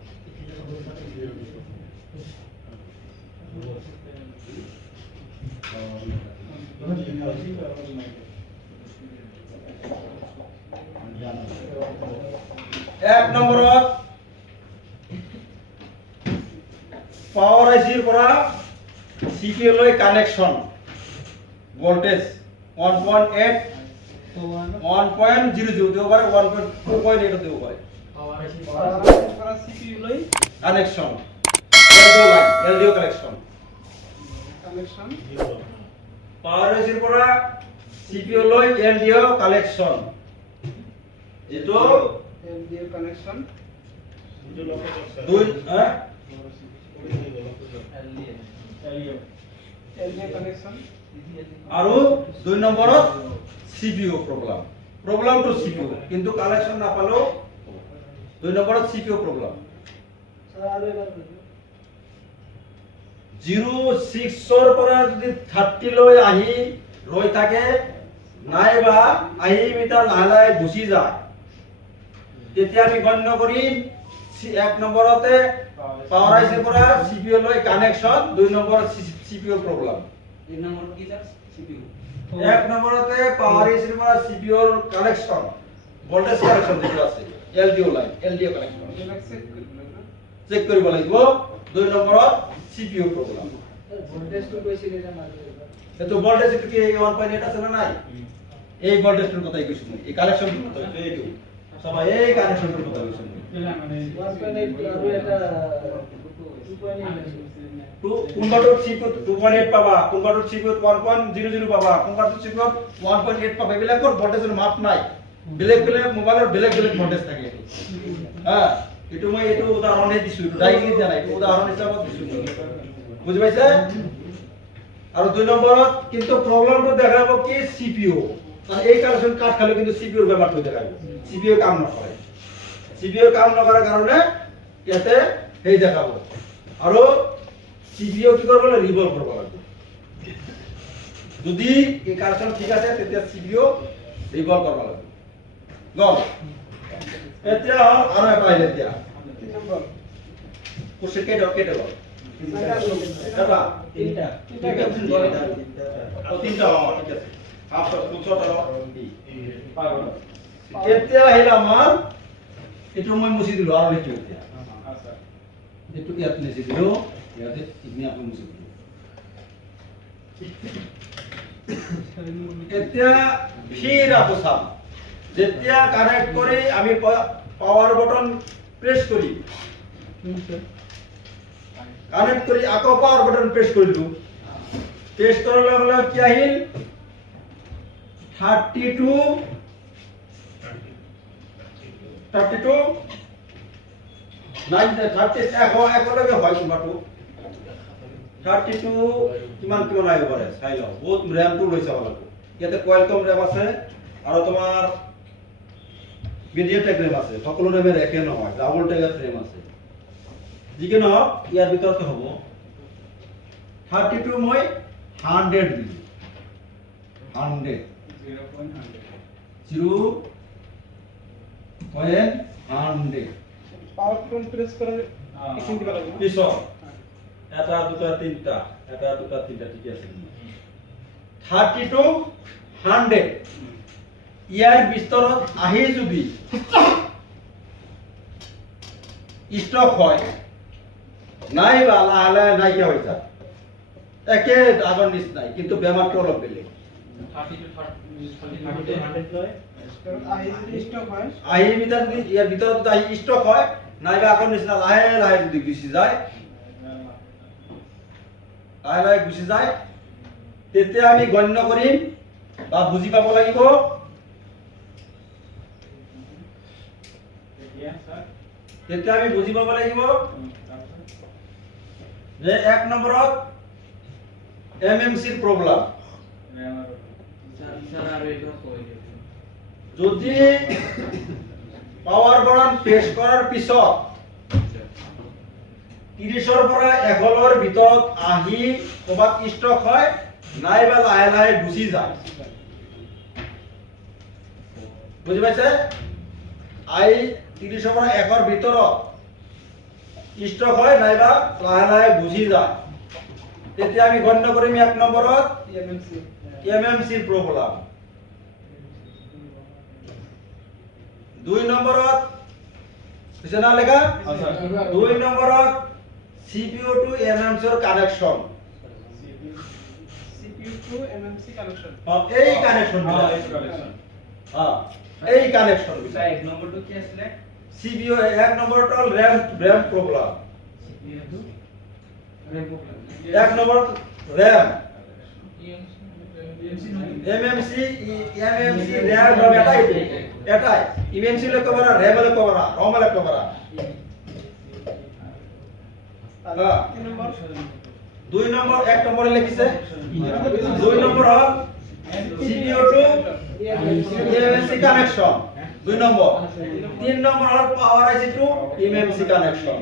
এক নম্বৰত পাৱাৰ আইচিৰ পৰা সিপিইউ লৈ কানেকশন ভোল্টেজ 1.8 1.00 দিব পাৰে 1.2.8 দিব পাৰে পাওয়াৰ সিপিইউ লই connection LDO line LDO connection connection power আইচিৰ পৰা সিপিইউ লৈ এলডিও কানেকশন যেটো এলডিও কানেকশন দুই এলডিও কানেকশন আৰু দুই নম্বৰত সিপিইউ প্ৰবলেম টু সিপিইউ কিন্তু কানেকশন নাপালো দুই নম্বৰত সিপিইউ প্ৰবলেম স্যাৰ আৰ এবাৰ 06 ৰ পৰা যদি 30 লৈ আহি ৰৈ থাকে নাইবা আহি মিটাৰ লাহে লাহে গুচি যায় তেতিয়া আমি গণ্য কৰিম 1 নম্বৰতে পাৱাৰ আইচিৰ পৰা সিপিইউ লৈ কানেকশন দুই নম্বৰত সিপিইউ প্ৰবলেম 3 নম্বৰ কি স্যাৰ সিপিইউ 1 নম্বৰতে পাৱাৰ আইচিৰ পৰা সিপিইউৰ কানেকশন ভোল্টেজ কানেকশন যেটো আছে এলডিও লাইন এলডিও কানেকশন এটা চেক করব না চেক কৰিব লাগিব দুই নম্বৰত সিপিইউ প্ৰবলেম ভোল্টেজ তো কইছিল এটা মাৰবে এতো ভোল্টেজ কি 1.8 আছে না নাই এই ভোল্টেজৰ কথাই কৈছো মই এই কানেকশনটোৰ কথা এইটো সবাই এই কানেকশনটোৰ কথা কৈছো মই 1.8 আর এটা 2.8 কোনবাটোত সিপিইউ 2.8 পাবা কোনবাটোত সিপিইউ 1.00 পাবা কোনবাটোত সিপিইউ 1.8 পাবা এইবিলাকৰ ভোল্টেজৰ মাপ নাই বেলেগ বেলেগ মোবাইলৰ বেলেগ বেলেগ ভোল্টেজ থাকে হ্যাঁ এটো মই এটো উদাহৰণে দিছো এটো ডাইৰেক্টলি দিয়া নাই এটো উদাহৰণ হিচাপত দিছো বুজি পাইছে আৰু দুই নম্বৰত কিন্তু প্ৰবলেমটো দেখাব কি সিপিইউ মানে এই কানেকশন কাট খালে কিন্তু সিপিইউৰ বেমাৰটো দেখাব সিপিইউ কাম নকৰে সিপিইউ কাম নকৰাৰ কাৰণে ইয়াতে হেই দেখাব আৰু সিপিইউ কি কৰিব লাগিব ৰিভলভ কৰিব লাগিব যদি এই কানেকশন ঠিক আছে তেতিয়া সিপিইউ ৰিভলভ কৰিব লাগিব গল এতিয়া আৰু এটা আহিলে এতিয়া 3 নম্বর কোশ্চেন কেইটা গল এটা তিনটা তিনটা ঠিক আছে হাফ ফুলশট আৰু এতিয়া আহিল আমাৰ এইটো মই মুছি দিলো আৰু লিখি এতিয়া এইটো ইয়াত লিখি দিলো ইয়াতে ইনি আপুনি মুছি দিলো এতিয়া ফিৰ আকৌ চাম যেতিয়া কানেক্ট কৰি আমি পাৱাৰ বটন প্ৰেছ কৰি কানেক্ট কৰি আকৌ পাৱাৰ বটন প্ৰেছ কৰিলো প্ৰেছ কৰাৰ লগে লগে কি আহিল 32 একেলগে হয় কোনোবাটো 32 কিমান কিমান আহিব পাৰে চাই লওঁ বহুত ৰেমটো লৈ চাব লাগিব ইয়াতে কোৱালকম ৰেম আছে আৰু তোমাৰ মিডিয়াটেক ৰেম আছে সকলো ৰেমেৰ একে নহয় ডাবল টেগাৰ ৰেম আছে যিকি নহওক ইয়াৰ ভিতৰতে হ'ব 32 মই 100 দিলো 100 0.100 পাৱাৰ বটন প্ৰেছ কৰে এইখিনি দিব লাগিব পিছত এটা দুটা তিনটা ঠিক আছে 32 100 ইয়াৰ ভিতৰত আহি যদি ষ্টক হয় নাই বা লাহে নাইকিয়া হৈ যায় একে আগৰ নিচিনাই কিন্তু বেমাৰটো অলপ বেলেগ 100 লয় আহি যদি ষ্টক হয় আহি ভিতৰত যদি ইয়াৰ ভিতৰত আহি ষ্টক হয় নাইবা আগৰ নিচিনা লাহে লাহে যদি গুচি যায় তেতিয়া আমি গণ্য কৰিম বা বুজি পাব লাগিব তেতিয়া আমি বুজি পাব লাগিব যে এক নম্বৰত এমএমসিৰ প্ৰব্লেম যদি পাৱাৰ বটন প্ৰেছ কৰাৰ পিছত 30ৰ পৰা 100ৰ ভিতৰত আহি ক'বাত ষ্টক হয় নাইবা লাহে লাহে গুচি যায় বুজি পাইছে আই 30ৰ পৰা 100ৰ ভিতৰত ষ্টক হয় নাইবা লাহে লাহে গুচি যায় তেতিয়া আমি গণ্য কৰিম এক নম্বৰত এমএমসিৰ প্ৰব্লেম 2 নম্বৰত হৈছে না লেখা 2 নম্বৰত CPU to MMC ৰ connection CPU to MMC connection এই কানেকশন এই কানেকশন এক নম্বৰটো কি আছিলে CPU এক নম্বৰটো RAM প্ৰব্লেম এক নম্বৰ RAM MMC RAM ৰ এটাই MMC লে কবরা RAM লে কবরা ROM লে কবরা 2 নম্বর 1 নম্বরে লিখিছে 2 নম্বর হল CPU to MMC কানেকশন 2 নম্বর 3 নম্বর হল power IC to MMC connection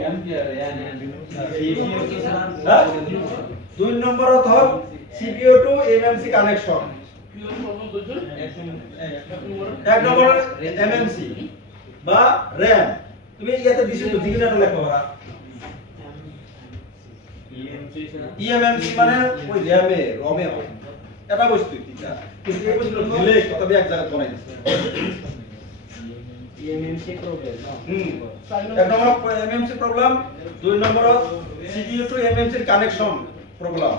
2 number hall CPU to MMC connection 1 number MMC বা RAM তুমি ইয়াতে দিছো তো দিগিনাটা লেখা পারা EMMC মানে ওই র্যামে রমে হয় এটা বস্তু এটা কিন্তু এই বস্তু দিলে কত এক জায়গা বানাই দিছে EMMC প্রবলেম এক নম্বর MMC প্রবলেম 2 নম্বর CPU to MMC connection problem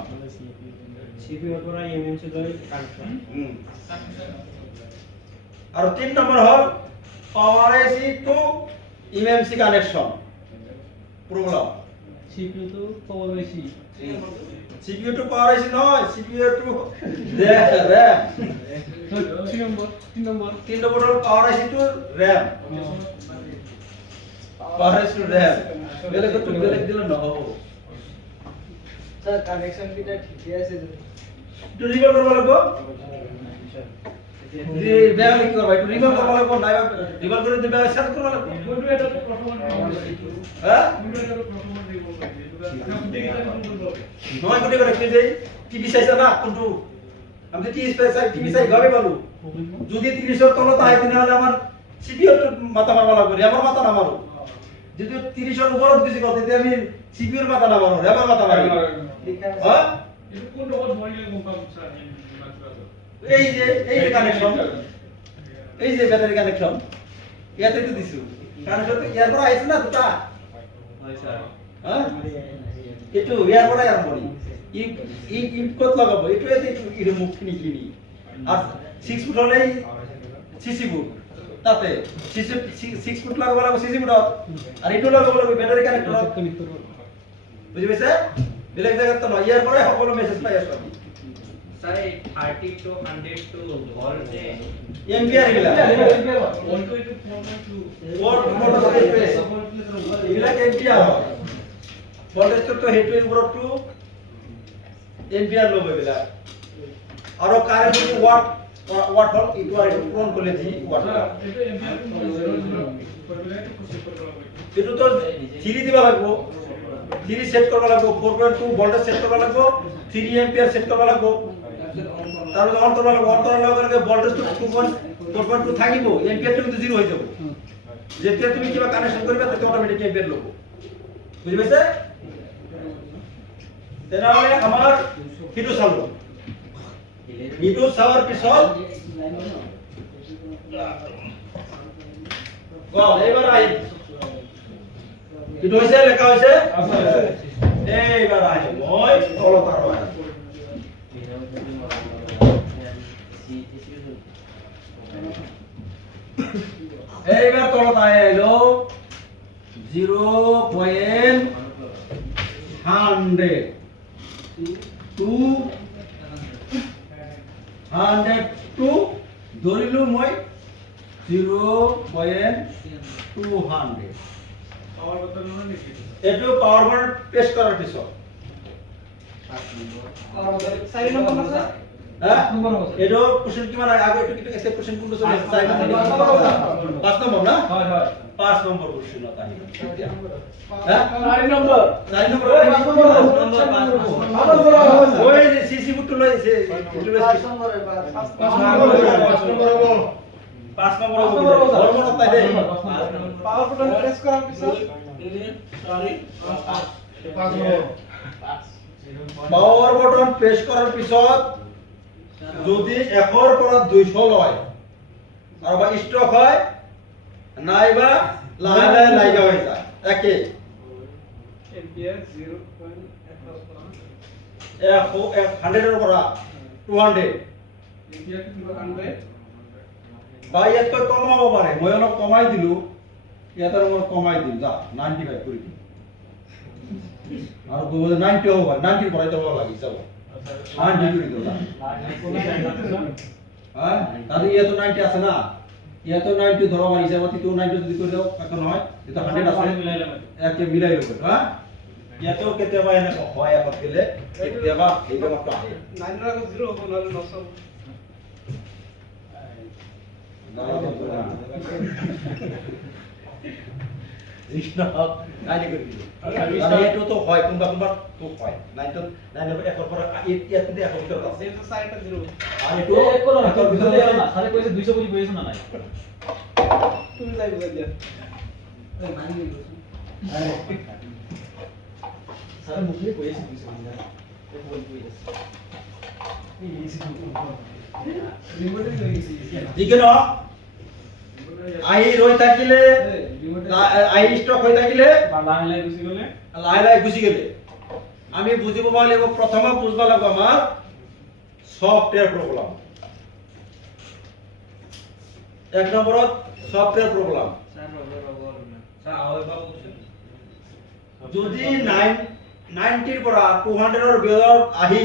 CPU to EMMC জয় কানেকশন আর 3 নম্বর হল power IC to MMC connection problem CPU to power IC CPU to power IC নয় CPU to RAM 3 নম্বর 3 নম্বর হল power IC to RAM power IC to RAM বেলে কত বেলে দিলে না হবে স্যার কানেকশন কিটা ঠিকই আছে তো রিভার করব লাগবো জি বেলে কি করব একটু রিভার করব লাগবো না রিভার করে দিবে সেট করব লাগবো হ্যাঁ নয় কোটি করে কি দেই টিভি চাইছা না কোনটো আমি টিভি চাই টিভি চাই গাবে পালো যদি 30 এর তলত আই দিনা হলে আমার সিপিইউ তো মাথা মারবা লাগবে আমার মাথা না মারো যদি 30 এর উপৰত বেছি গল তেতিয়া আমি সিপিইউৰ মাথা নামাৰো ৰেমৰ মাথা মাৰিম হ্যাঁ এই যে কানেকশন এই যে ব্যাটাৰি কানেকশন ইয়াতে তো দিছো কানেকশন তো ইয়াৰ পৰা আহিছে না দুটা হয় স্যাৰ হ্যাঁ এটো ইয়াৰ পৰা ইয়াৰ পৰি ই ক'ত লগাব এটো এটো মুখ কিনি আর 6 ফুট হলেই সিসি বুট তাতে 6 ফুট লাগাব লাগবে সিসি বুট আর এটো লাগাব লাগবে ব্যাটারি কানেক্টর বুঝি পাইছে বেলেগ জায়গা তো নয় ইয়ার পরে সকলো মেসেজ পাই আছো আমি স্যার এই 30 টু 100 টু ভোল্ট এম্পিয়ার এগুলা এগুলা এম্পিয়ার ভোল্টেজ তো হেটুৰ ওপৰত টু এম্পিয়াৰ লব এগুলা আৰু কারেন্ট যদি ওয়াট হল ইটো আর ইটো পূরণ করলে জি ওয়াট এটো তো 3 দিবা লাগবো 3 সেট করবা লাগবো 4.2 ভোল্টেজ সেট করবা লাগবো 3 এম্পিয়ার সেট করবা লাগবো তারপর অন করবা লাগবো অন করার লগে লগে ভোল্টেজ তো 4.2 থাকিব এম্পিয়ারটা কিন্তু 0 হয়ে যাব যেতে তুমি কিবা কানেকশন করবে তাতে অটোমেটিক এম্পিয়ার লব বুঝি পাইছে তেনেহলে আমার কিটো চালব ইটো চাওয়ার পিছত গল এবার আই ইটো হইছে লেখা হইছে এইবার আই মই তলত আর আই এইবার তলত আই আইলো 0.100 টু 102 ধরিলো মই 0.200 এটো পাওয়ার পয়েন্ট টেস্ট করার পিছত চাৰি নম্বৰ আছে হ্যাঁ এটো কোশ্চেন কিমান আগে এটো কিন্তু এসে কোশ্চেন কোনটো চলে 5 নম্বর না হয় হয় 5 নম্বর কোশ্চেন তা হ্যাঁ 4 নম্বৰ 4 নম্বর ওই যে সিসি বুট লইছে বুট লইছে 5 নম্বর 5 নম্বর হরমোন তাই দে পাওয়ার বাটন প্রেস কৰাৰ পিছত পাওয়াৰ বাটন প্ৰেস কৰাৰ পিছত যদি 1 এৰ পৰা 200 লয় আর বা স্ট্রোক হয় নাইবা লাহে লাহে লাগা হয়ে যায় একে এম্পিয়ার 0.1 100 এর পৰা 200 এম্পিয়াৰ টু 100 বা ইয়াতকৈ কম হ'ব পাৰে মই অলপ কমাই দিলো ইয়াতৰ মই কমাই দিম যা 95 কৰি দিম আৰু 90 হ'ব 90 পৰা যাব লাগি যাব 90 কৰি দিও হ্যাঁ তাহলে ইয়া তো 90 আছে না ইয়া তো 90 ধরো আমার হিসাব তো 90 যদি করে দাও এখন হয় এটা 100 আছে একে মিলাই লব হ্যাঁ ইয়া তো কেতিয়াবা এনে হয় আপত গেলে কেতিয়াবা এইটো মাত্র আহে 9 ৰ 0 হ'ব নহলে 900 কৃষ্ণ কালি কৰি দিলো আৰু এটো তো হয় কোনবা কোনবা তো হয় 9 একৰ পৰা ইয়াত কিন্তু একৰ ভিতৰত আছে এইটো চাৰিটা 0 আৰু এটো একো নহয় একৰ ভিতৰত আছে না সারে কইছে 200 বুলি কইছ না নাই তুমি যাই বুঝাই দিয়া সারে মুখে কইছে 200 বুলি না বল কইছে রিমোটে কইছে ঠিক ন আই রই থাকিলে আই স্টক হৈ থাকিলে লাহে লাহে গুছি গলে লাহে লাহে গুছি গেলে আমি বুজিব লাগিব প্ৰথম বুজবা লাগিব আমাৰ সফটওয়্যাৰ প্ৰবলেম এক নম্বৰত সফটওয়্যাৰ প্ৰবলেম স্যাৰ আওয়াজ পাবো যদি 90 ৰ পৰা 200 ৰ ভিতৰত আহি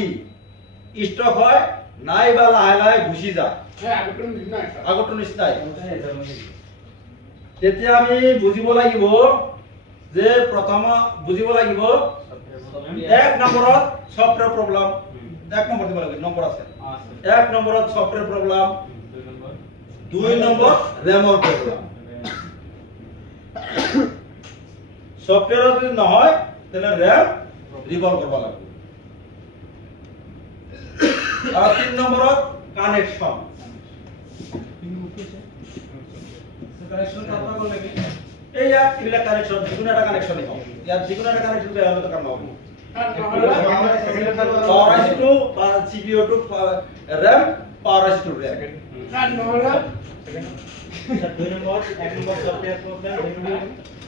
স্টক হয় নাইবা লাহে লাহে গুছি যায় আগতো নিশ্চয় তেতিয়া আমি বুজিব লাগিব যে প্ৰথম বুজিব লাগিব এক নম্বৰত সফটওয়্যাৰ প্ৰবলেম এক নম্বৰ দিব লাগিব নম্বৰ আছে এক নম্বৰত সফটওয়্যাৰ প্ৰবলেম 2 নম্বৰ ৰেমৰ প্ৰবলেম সফটওয়্যাৰ যদি নহয় তেনে ৰেম ৰিভলভ কৰিব লাগিব আৰ 3 নম্বৰত কানেকশন কানেকশন কাটা গলে এই ইয়াত এইবিলাক কানেকশ্যন যিকোনো এটা কানেকশ্যন দিব ইয়াত যিকোনো এটা কানেকশ্যন বেয়া হ'লে কাম নহ'ব পাৱাৰ আইচিটো বা CPU টু RAM পাৱাৰ আইচিটো RAM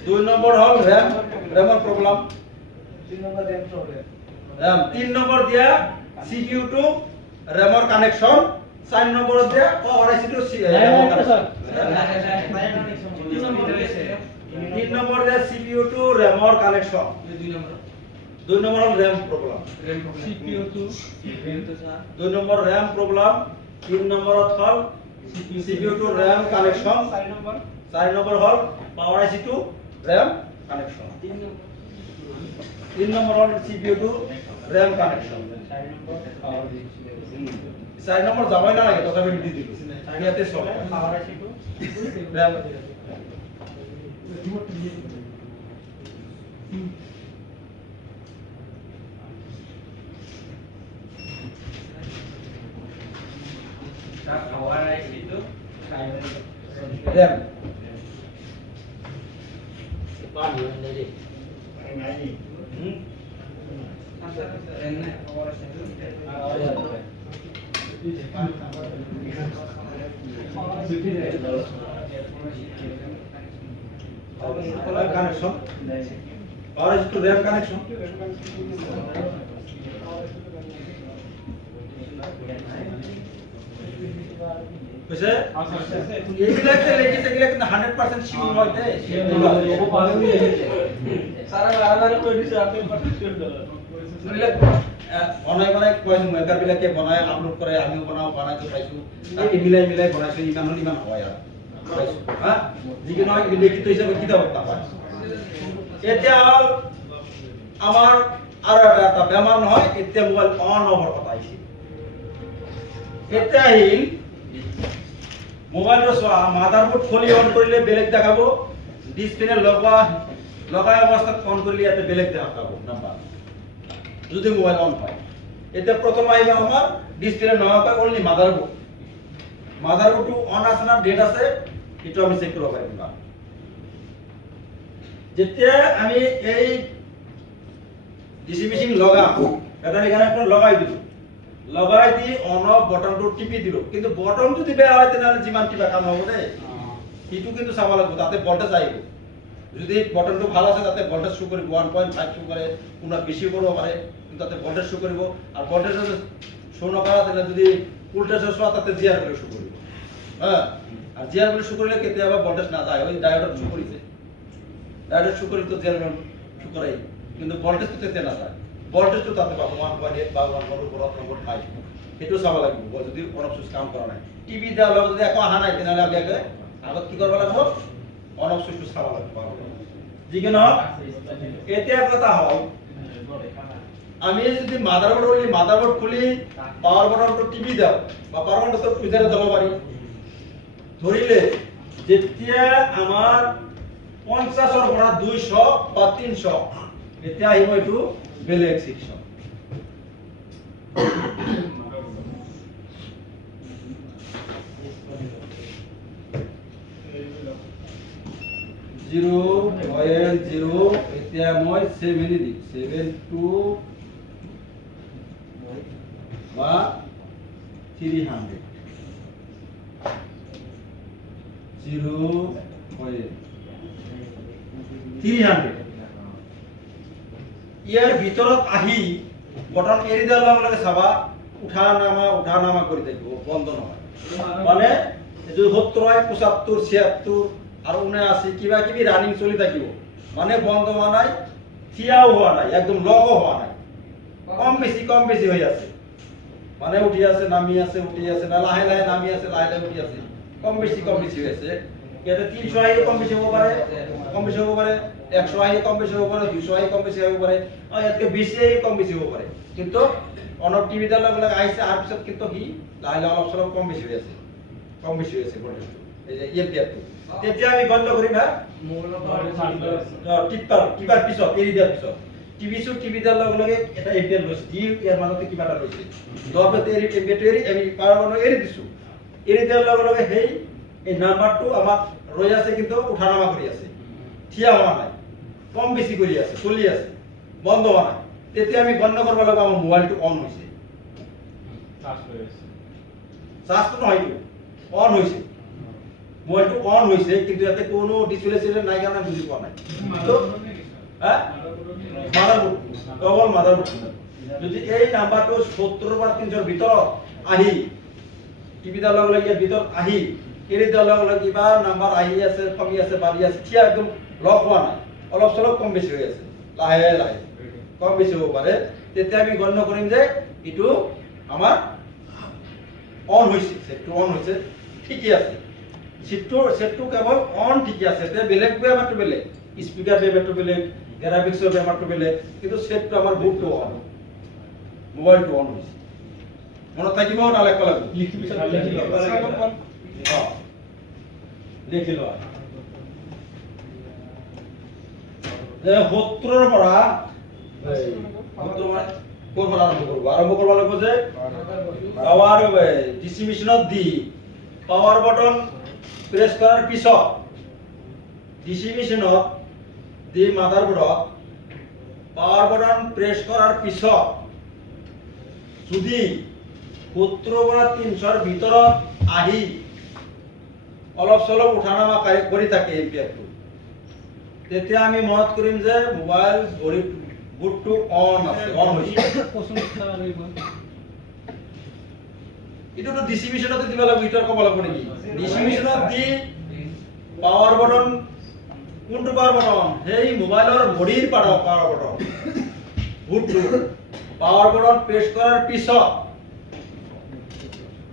দুই নম্বৰ হ'ল RAM প্ৰব্লেম 3 নম্বৰ দিয়া CPU টু RAM ৰ কানেকশ্যন 4 নম্বৰত দিয়া পাৱাৰ আইচিটো RAM ৰ কানেকশ্যন 3 নম্বৰ দিয়া CPU টু RAM ৰ কানেকশ্যন 2 নম্বৰ হ'ল RAM problem CPU to 2 number RAM problem 3 নম্বৰত হ'ল CPU to RAM connection 4 number 4 number হ'ল power IC to RAM connection 3 number হ'ল CPU to RAM connection 4 number যাবই নালাগে তথাপি দি দিলো ইয়াতে সব power IC to RAM power IC itu RAM connection power is to RAM connection বুঝছে এইবিলাক যে লেখি থাকিলে কিন্তু 100% শিওর হয় দে सारा बार कोई दिस आपके परसेंट এইবিলাক অনলাইন বনাই কয় মেকার বিলাকে বনায় আপলোড করে আমিও বানাই তো পাইছো তাকে মিলাই বনাইছো ইমান হয় আর হ্যাঁ যিকি নয় লিখিত হিসাবে কিতাব তা পায় এটা হল আমার আর একটা বেমার নহয় এটা মোবাইল অন অফর কথা আইছে এটা আহিল মোবাইলৰ মাদাৰবোৰ্ড খুলি অন কৰিলে বেলেগ দেখাব ডিসপ্লে লগাই অৱস্থাত অন কৰিলে ইয়াতে বেলেগ দেখাব নাম্বাৰ যদি মোবাইল অন হয় এটা প্ৰথম আহিব আমাৰ ডিসপ্লে নহাকৈ অনলি মাদাৰবোৰ্ডটো অন আছে না ডেট আছে এটা আমি চেক কৰিব পাৰিম না যেতিয়া আমি এই ডিসি মেচিন লগাম এটা এখানে একটা লগাই দিব লগাই দি অন অফ বটনটো টিপি দিলো কিন্তু বটন যদি বেয়া হয় তেনালে যিমান কিবা কাম হ'ব দে ইটো কিন্তু চাব লাগিব তাতে ভোল্টেজ আহিব যদি বটনটো ভাল আছে তাতে ভোল্টেজ শো কৰিব 1.5 শো কৰে কোনা বেছি কৰিব পাৰে কিন্তু তাতে ভোল্টেজ শো কৰিব আৰু ভোল্টেজ শো নকৰা তেনে যদি ভোল্টেজ শো তাতে জিআৰ বুলি শো কৰিব হ্যাঁ আৰ জিআৰ বুলি শো কৰিলে কেতিয়াবা ভোল্টেজ না যায় ওই ডায়োডত শো কৰিছে ডায়োডত শো কৰি তো জিআৰ শো কৰে কিন্তু ভোল্টেজ তো তেতে না যায় ভোল্টেজ তো তাতে পাবো 1.8 বা 1.5 এটো চাব লাগিব যদি অন অফ সুইচ কাম কৰা নাই টিভি দেওয়ার লগে যদি একো আহা নাই তেনালে আগে আগত কি করব লাগিব অন অফ সুইচ চাব লাগিব জিকে না এতিয়া কথা হয় আমি যদি মাদারবোর্ড খুলি পাওয়ার বাটনটো টিপি দাও বা পাওয়ার বাটনটো ভিতরে যাব পারি ধরিলে যেতিয়া আমার 50 এর পৰা 200 বা 300 এতিয়া আহিব এটো বেলেগ সেকশন জিরো পয়েন্ট জিরো এতিয়া মই 7 দি 72 বা 300 জিরো পয়েন্ট 300 ইয়ার ভিতৰত আহি বটন এৰি দিয়াৰ লগে লগে চাবা উঠা নামা কৰি থাকিব বন্ধ নহয় মানে যদি 70 হয় 75 76 আৰু 79 কিবা কিবি ৰানিং চলি থাকিব মানে বন্ধ হোৱা নাই থিয়াও হোৱা নাই একদম লগো হোৱা নাই কম বেছি হৈ আছে মানে উঠি আছে নামি আছে উঠি আছে না লাহে লাহে নামি আছে লাহে লাহে উঠি আছে কম বেছি হৈ আছে ইয়াতে 300 আহি কম বেছি হ'ব পাৰে 100 আহি কম বেছি হ'ব পাৰে 200 আহি কম বেছি হ'ব পাৰে আৰু ইয়াতকে বেছি আহি কম বেছি হ'ব পাৰে কিন্তু অন অফ টিভি দালৰ লগে আহিছে আৰু পিছত কিন্তু কি লাহে লাহে অলপ চলপ কম বেছি হৈ আছে ভোল্টেজটো এই যে ইএমপিআরটো তেতিয়া আমি বন্ধ কৰিম হা কিবাৰ পিছত এৰি দিয়াৰ পিছত টিভি দালৰ লগে এটা এম্পিয়াৰ লৈছে যি ইয়াৰ মাজতে কিবা এটা লৈছে দৰপতে এম্পিয়াৰটো এৰি আমি পাৱাৰ বাটন এৰি দিছো এৰি দিয়াৰ লগে লগে এই নাম্বাৰটো আমাক ৰৈ আছে কিন্তু উঠানামা কৰি আছে থিয়া হোৱা নাই, কম বেছি কৰি আছে, চলি আছে, বন্ধ হোৱা নাই, তেতিয়া আমি গণ্য কৰিব লাগিব আমাৰ মোবাইলটো অন হৈছে। চাৰ্জটো নহয়তো, অন হৈছে, মোবাইলটো অন হৈছে, কিন্তু ইয়াতে কোনো ডিসপ্লে চিলে নাই কাৰণে বুজি পোৱা নাই। মাদাৰবোৰ্ড, কেৱল মাদাৰবোৰ্ড। যদি এই নাম্বাৰটো 70 বা 300 ভিতৰত আহি টিভি দাৰ লগে লগে ভিতৰত আহি এৰি দাৰ লগে লগে কিবা নাম্বাৰ আহি আছে, কমি আছে, বাঢ়ি আছে, থিয়া একদম লক হোৱা নাই, অলপ চলপ কম বেছি হৈ আছে, লাহে লাহে কম বেছি হ'ব পাৰে, তেতিয়া আমি গণ্য কৰিম যে এইটো আমাৰ অন হৈছে, সেটটো অন হৈছে, ঠিকই আছে। সেটটো কেৱল অন ঠিকই আছে, তে বেলেগ বেমাৰটো বেলেগ, স্পিকাৰ বেমাৰটো বেলেগ, গ্ৰাফিক্সৰ বেমাৰটো বেলেগ, কিন্তু সেটটো আমাৰ বুটটো অন, মোবাইলটো অন হৈছে। মনত থাকিব না লেখা লাগিব? লিখি লোৱা। যে 70 পৰা আৰম্ভ কৰিব লাগিব যে পাৱাৰ ডিসি মেশিনত দি পাৱাৰ বটন প্ৰেছ কৰাৰ পিছত ডিসি মেশিনত দি মাদাৰবোৰ্ডত পাৱাৰ বটন প্ৰেছ কৰাৰ পিছত যদি 70 পৰা 300 ভিতৰত আহি অলপ চলপ উঠানামা কৰি থাকে এম্পিয়াৰটো, তেতিয়া আমি মনত কৰিম যে মোবাইল বুটটো অন আছে, অন হৈছে। এটোতো ডিসি মেশিনতে দিব লাগিব, ইটাৰ ক'ব লাগিব নেকি? ডিসি মেশিনত দি পাৱাৰ বটন, কোনটো পাৱাৰ বটন? সেই মোবাইলৰ বডিৰ পাৱাৰ বটন, বুটটো পাৱাৰ বটন প্ৰেছ কৰাৰ পিছত,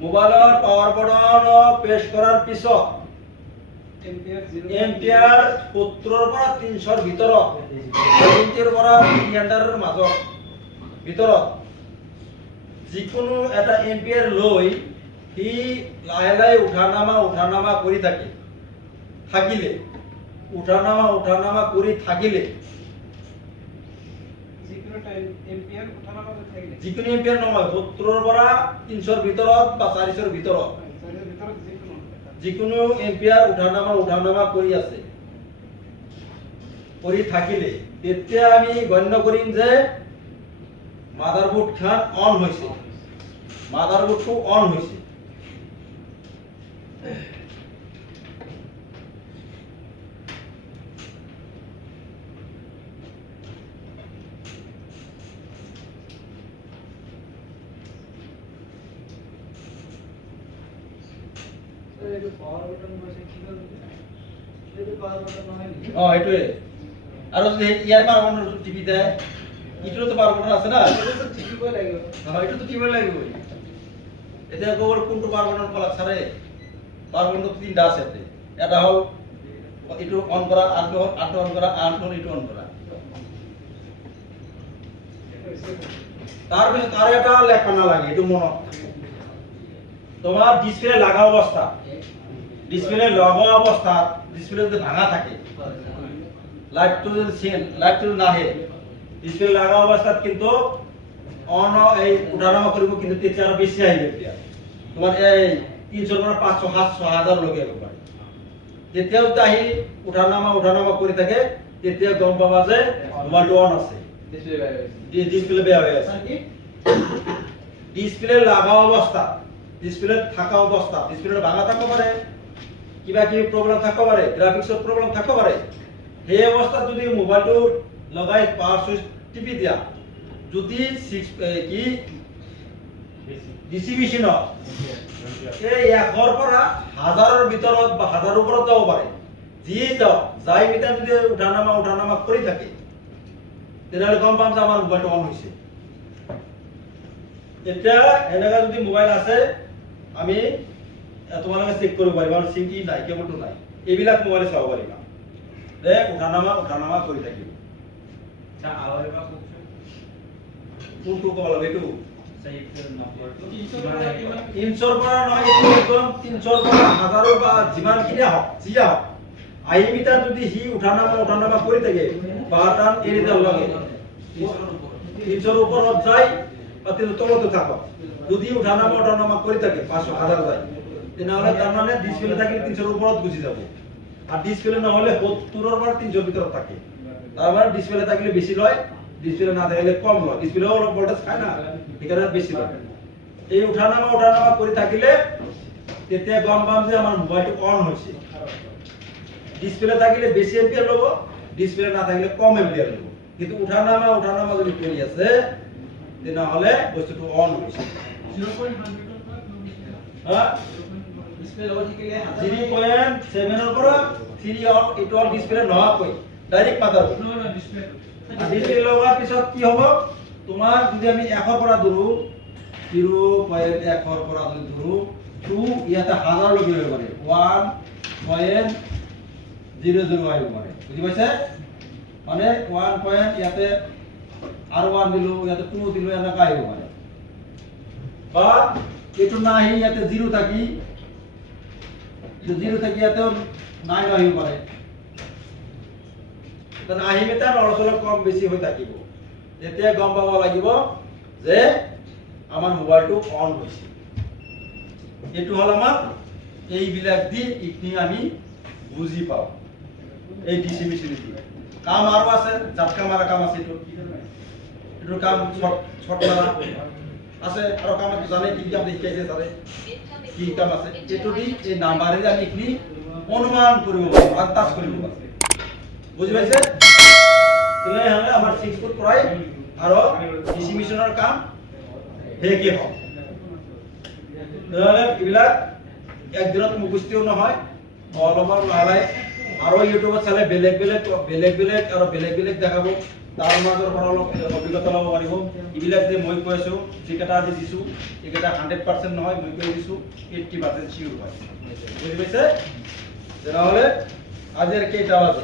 মোবাইলৰ পাৱাৰ বটন প্ৰেছ কৰাৰ পিছত এম্পিয়াৰ 70 পৰা 300 ভিতৰত, 20 পৰা 300 মাজত ভিতৰত যিকোনো এটা এম্পিয়াৰ লৈ সি লাহে লাহে উঠানামা কৰি থাকিলে উঠানামা কৰি থাকিলে যিকোনো এম্পিয়াৰ নহয়, 70 পৰা 300 ভিতৰত বা 400 ভিতৰত যিকোনো এম্পিয়াৰ উঠানামা কৰি থাকিলে, তেতিয়া আমি গণ্য কৰিম যে মাদাৰবোৰ্ডখন অন হৈছে, মাদাৰবোৰ্ডটো অন হৈছে। এইটোৱে আৰু যদি ইয়াৰ পাৱাৰ বটন টিপি দেয়, ইটোতো পাৱাৰ বটন আছে না, এইটোতো টিপিবই লাগিব। এতিয়া ক'ব কোনটো পাৱাৰ বটন কলাক ছাৰে? পাৱাৰ বটন তিনিটা আছে, এটা হ'ল এইটো অন কৰা, আনটো অন কৰা, আনটো এইটো অন কৰা। তাৰপিছত আৰু এটা লেখা নালাগে, এইটো মনত তোমার ডিসপ্লে লাগা অবস্থা, ডিসপ্লে যদি ভাঙা থাকে, লাইটটো নাহে, ডিসপ্লে লাগা অবস্থাত কিন্তু অন এই উঠানামা কৰিব, কিন্তু তেতিয়া আৰু বেছি আহিব। এতিয়া তোমাৰ এই 300 পৰা 500 700 1000 লগে আহিব পাৰে। তেতিয়াও আহি উঠানামা কৰি থাকে, তেতিয়া গম পাবা যে মোবাইলটো অন আছে, ডিসপ্লে বেয়া হৈ আছে। ডিসপ্লে লাগা অবস্থা, ডিসপ্লে থাকা অবস্থা, ডিসপ্লে ভাঙা থাকতে পারে, কিবা প্রবলেম থাকতে পারে, গ্ৰাফিক্সৰ প্ৰবলেম থাকতে পাৰে। সেই অবস্থাত যদি মোবাইলটো লগাই পাওয়াৰ সুইচ টিপি দিয়া, যদি ডিসি মেশিন এই 100 পৰা 1000ৰ ভিতৰত বা 1000ৰ ওপৰত যাব পাৰে, যি যাই মিটাৰ যদি উঠানামা কৰি থাকে, তেনেহলে গম পাম যে আমার মোবাইলটো অন হৈছে। এতিয়া এনেকা যদি মোবাইল আছে, আমি তোমালোকে চেক কৰিব পাৰিবা সিমটি নাই, কেবলটো নাই, এইবিলাক মোবাইল চাব পাৰিবা যে উঠানামা কৰি থাকিব। কোনটো ক'ব লাগে? এইটো 300 পৰা নহয়, একদম 300 পৰা 1000 বা যিমানখিনি হওক, যিয়া হওক, আহি মিটাৰ যদি সি উঠানামা কৰি থাকে, বাটান এৰি দিয়াৰ লগে 300ৰ ওপৰত যায় বা 300 তলতো থাকক, যদি উঠানামা কৰি থাকে 500 1000 যায়, তেনেহলে তাৰ মানে ডিসপ্লে থাকি 300ৰ উপৰত গুছি যাব। আর ডিসপ্লে না হলে 70 এর পর 300 ভিতর থাকে তার মানে ডিসপ্লে থাকলে বেশি লয় ডিসপ্লে না থাকলে কম লয় ডিসপ্লে হলো ভোল্টেজ খায় না এখানে বেশি লয় এই উঠানামা করে থাকিলে তেতিয়া গম পাম যে আমার মোবাইলটো অন হইছে ডিসপ্লে থাকিলে বেশি এম্পিয়ার লব ডিসপ্লে না থাকলে কম এম্পিয়ার লব কিন্তু উঠানামা যদি করি আছে তেনহলে বস্তুটো অন হইছে 0.100 হ্যাঁ ডিসপ্লে লগত থাকিলে 0.7 এর পৰা 3 অন ইটো অন ডিসপ্লে নহয় কই ডাইৰেক্ট পাতাৰ ডিসপ্লে লগোৱাৰ পিছত কি হ'ব তোমাৰ যদি আমি 1 ৰ পৰা ধৰো 0.1 ৰ পৰা যদি ধৰো 2 ইয়াতে 1000 লগি হৈ পাৰে 1.00 আহিব পাৰে বুজি পাইছে মানে 1. ইয়াতে আৰু 1 দিলো ইয়াতে 2 দিলো এনেকা আহিব পাৰে বা এটো নাহি ইয়াতে 0 থাকি 0 থাকি ইয়াতে 9 আহিব পাৰে তখন আহিবে তার অলপ কম বেশি হৈ থাকিব তেতিয়া গম পাব লাগিব যে আমার মোবাইলটো অন হৈছে এটো হল আমার এই বিলাক দি ইকনি আমি বুজি পাও এই ডিসি মেশিনে দি কাম আৰু আছে জাটকা মাৰা কাম আছে এটো কাম শৰ্ট মাৰা আছে আৰু কাম আছে জানে কি কাম দেখাইছে তারে কি কাম আছে এটো দি এই নাম্বারে আমি ইকনি অনুমান কৰিব পাৰো আন্দাজ কৰিব পাৰো বুঝি পাইছে তেলে হলে আমার 6 ফুট প্রায় আর ডিসি মিশনের কাম হেকে হয় তাহলে এবিলাক একদিনত মুখস্থিও নহয় অলপমান লালাই আৰু ইউটিউবত চালে বেলেগ বেলেগ দেখাব তাৰ মাজৰ পৰা অলপ অভিজ্ঞতা ল'ব পাৰিব এইবিলাক যে মই কৈছো যিকেইটা আজি দিছো এইকেইটা 100% নহয় মই কৈ দিছো 80% চিউৰ হয় বুজি পাইছে তেনেহলে আজিৰ কেইটা বাজে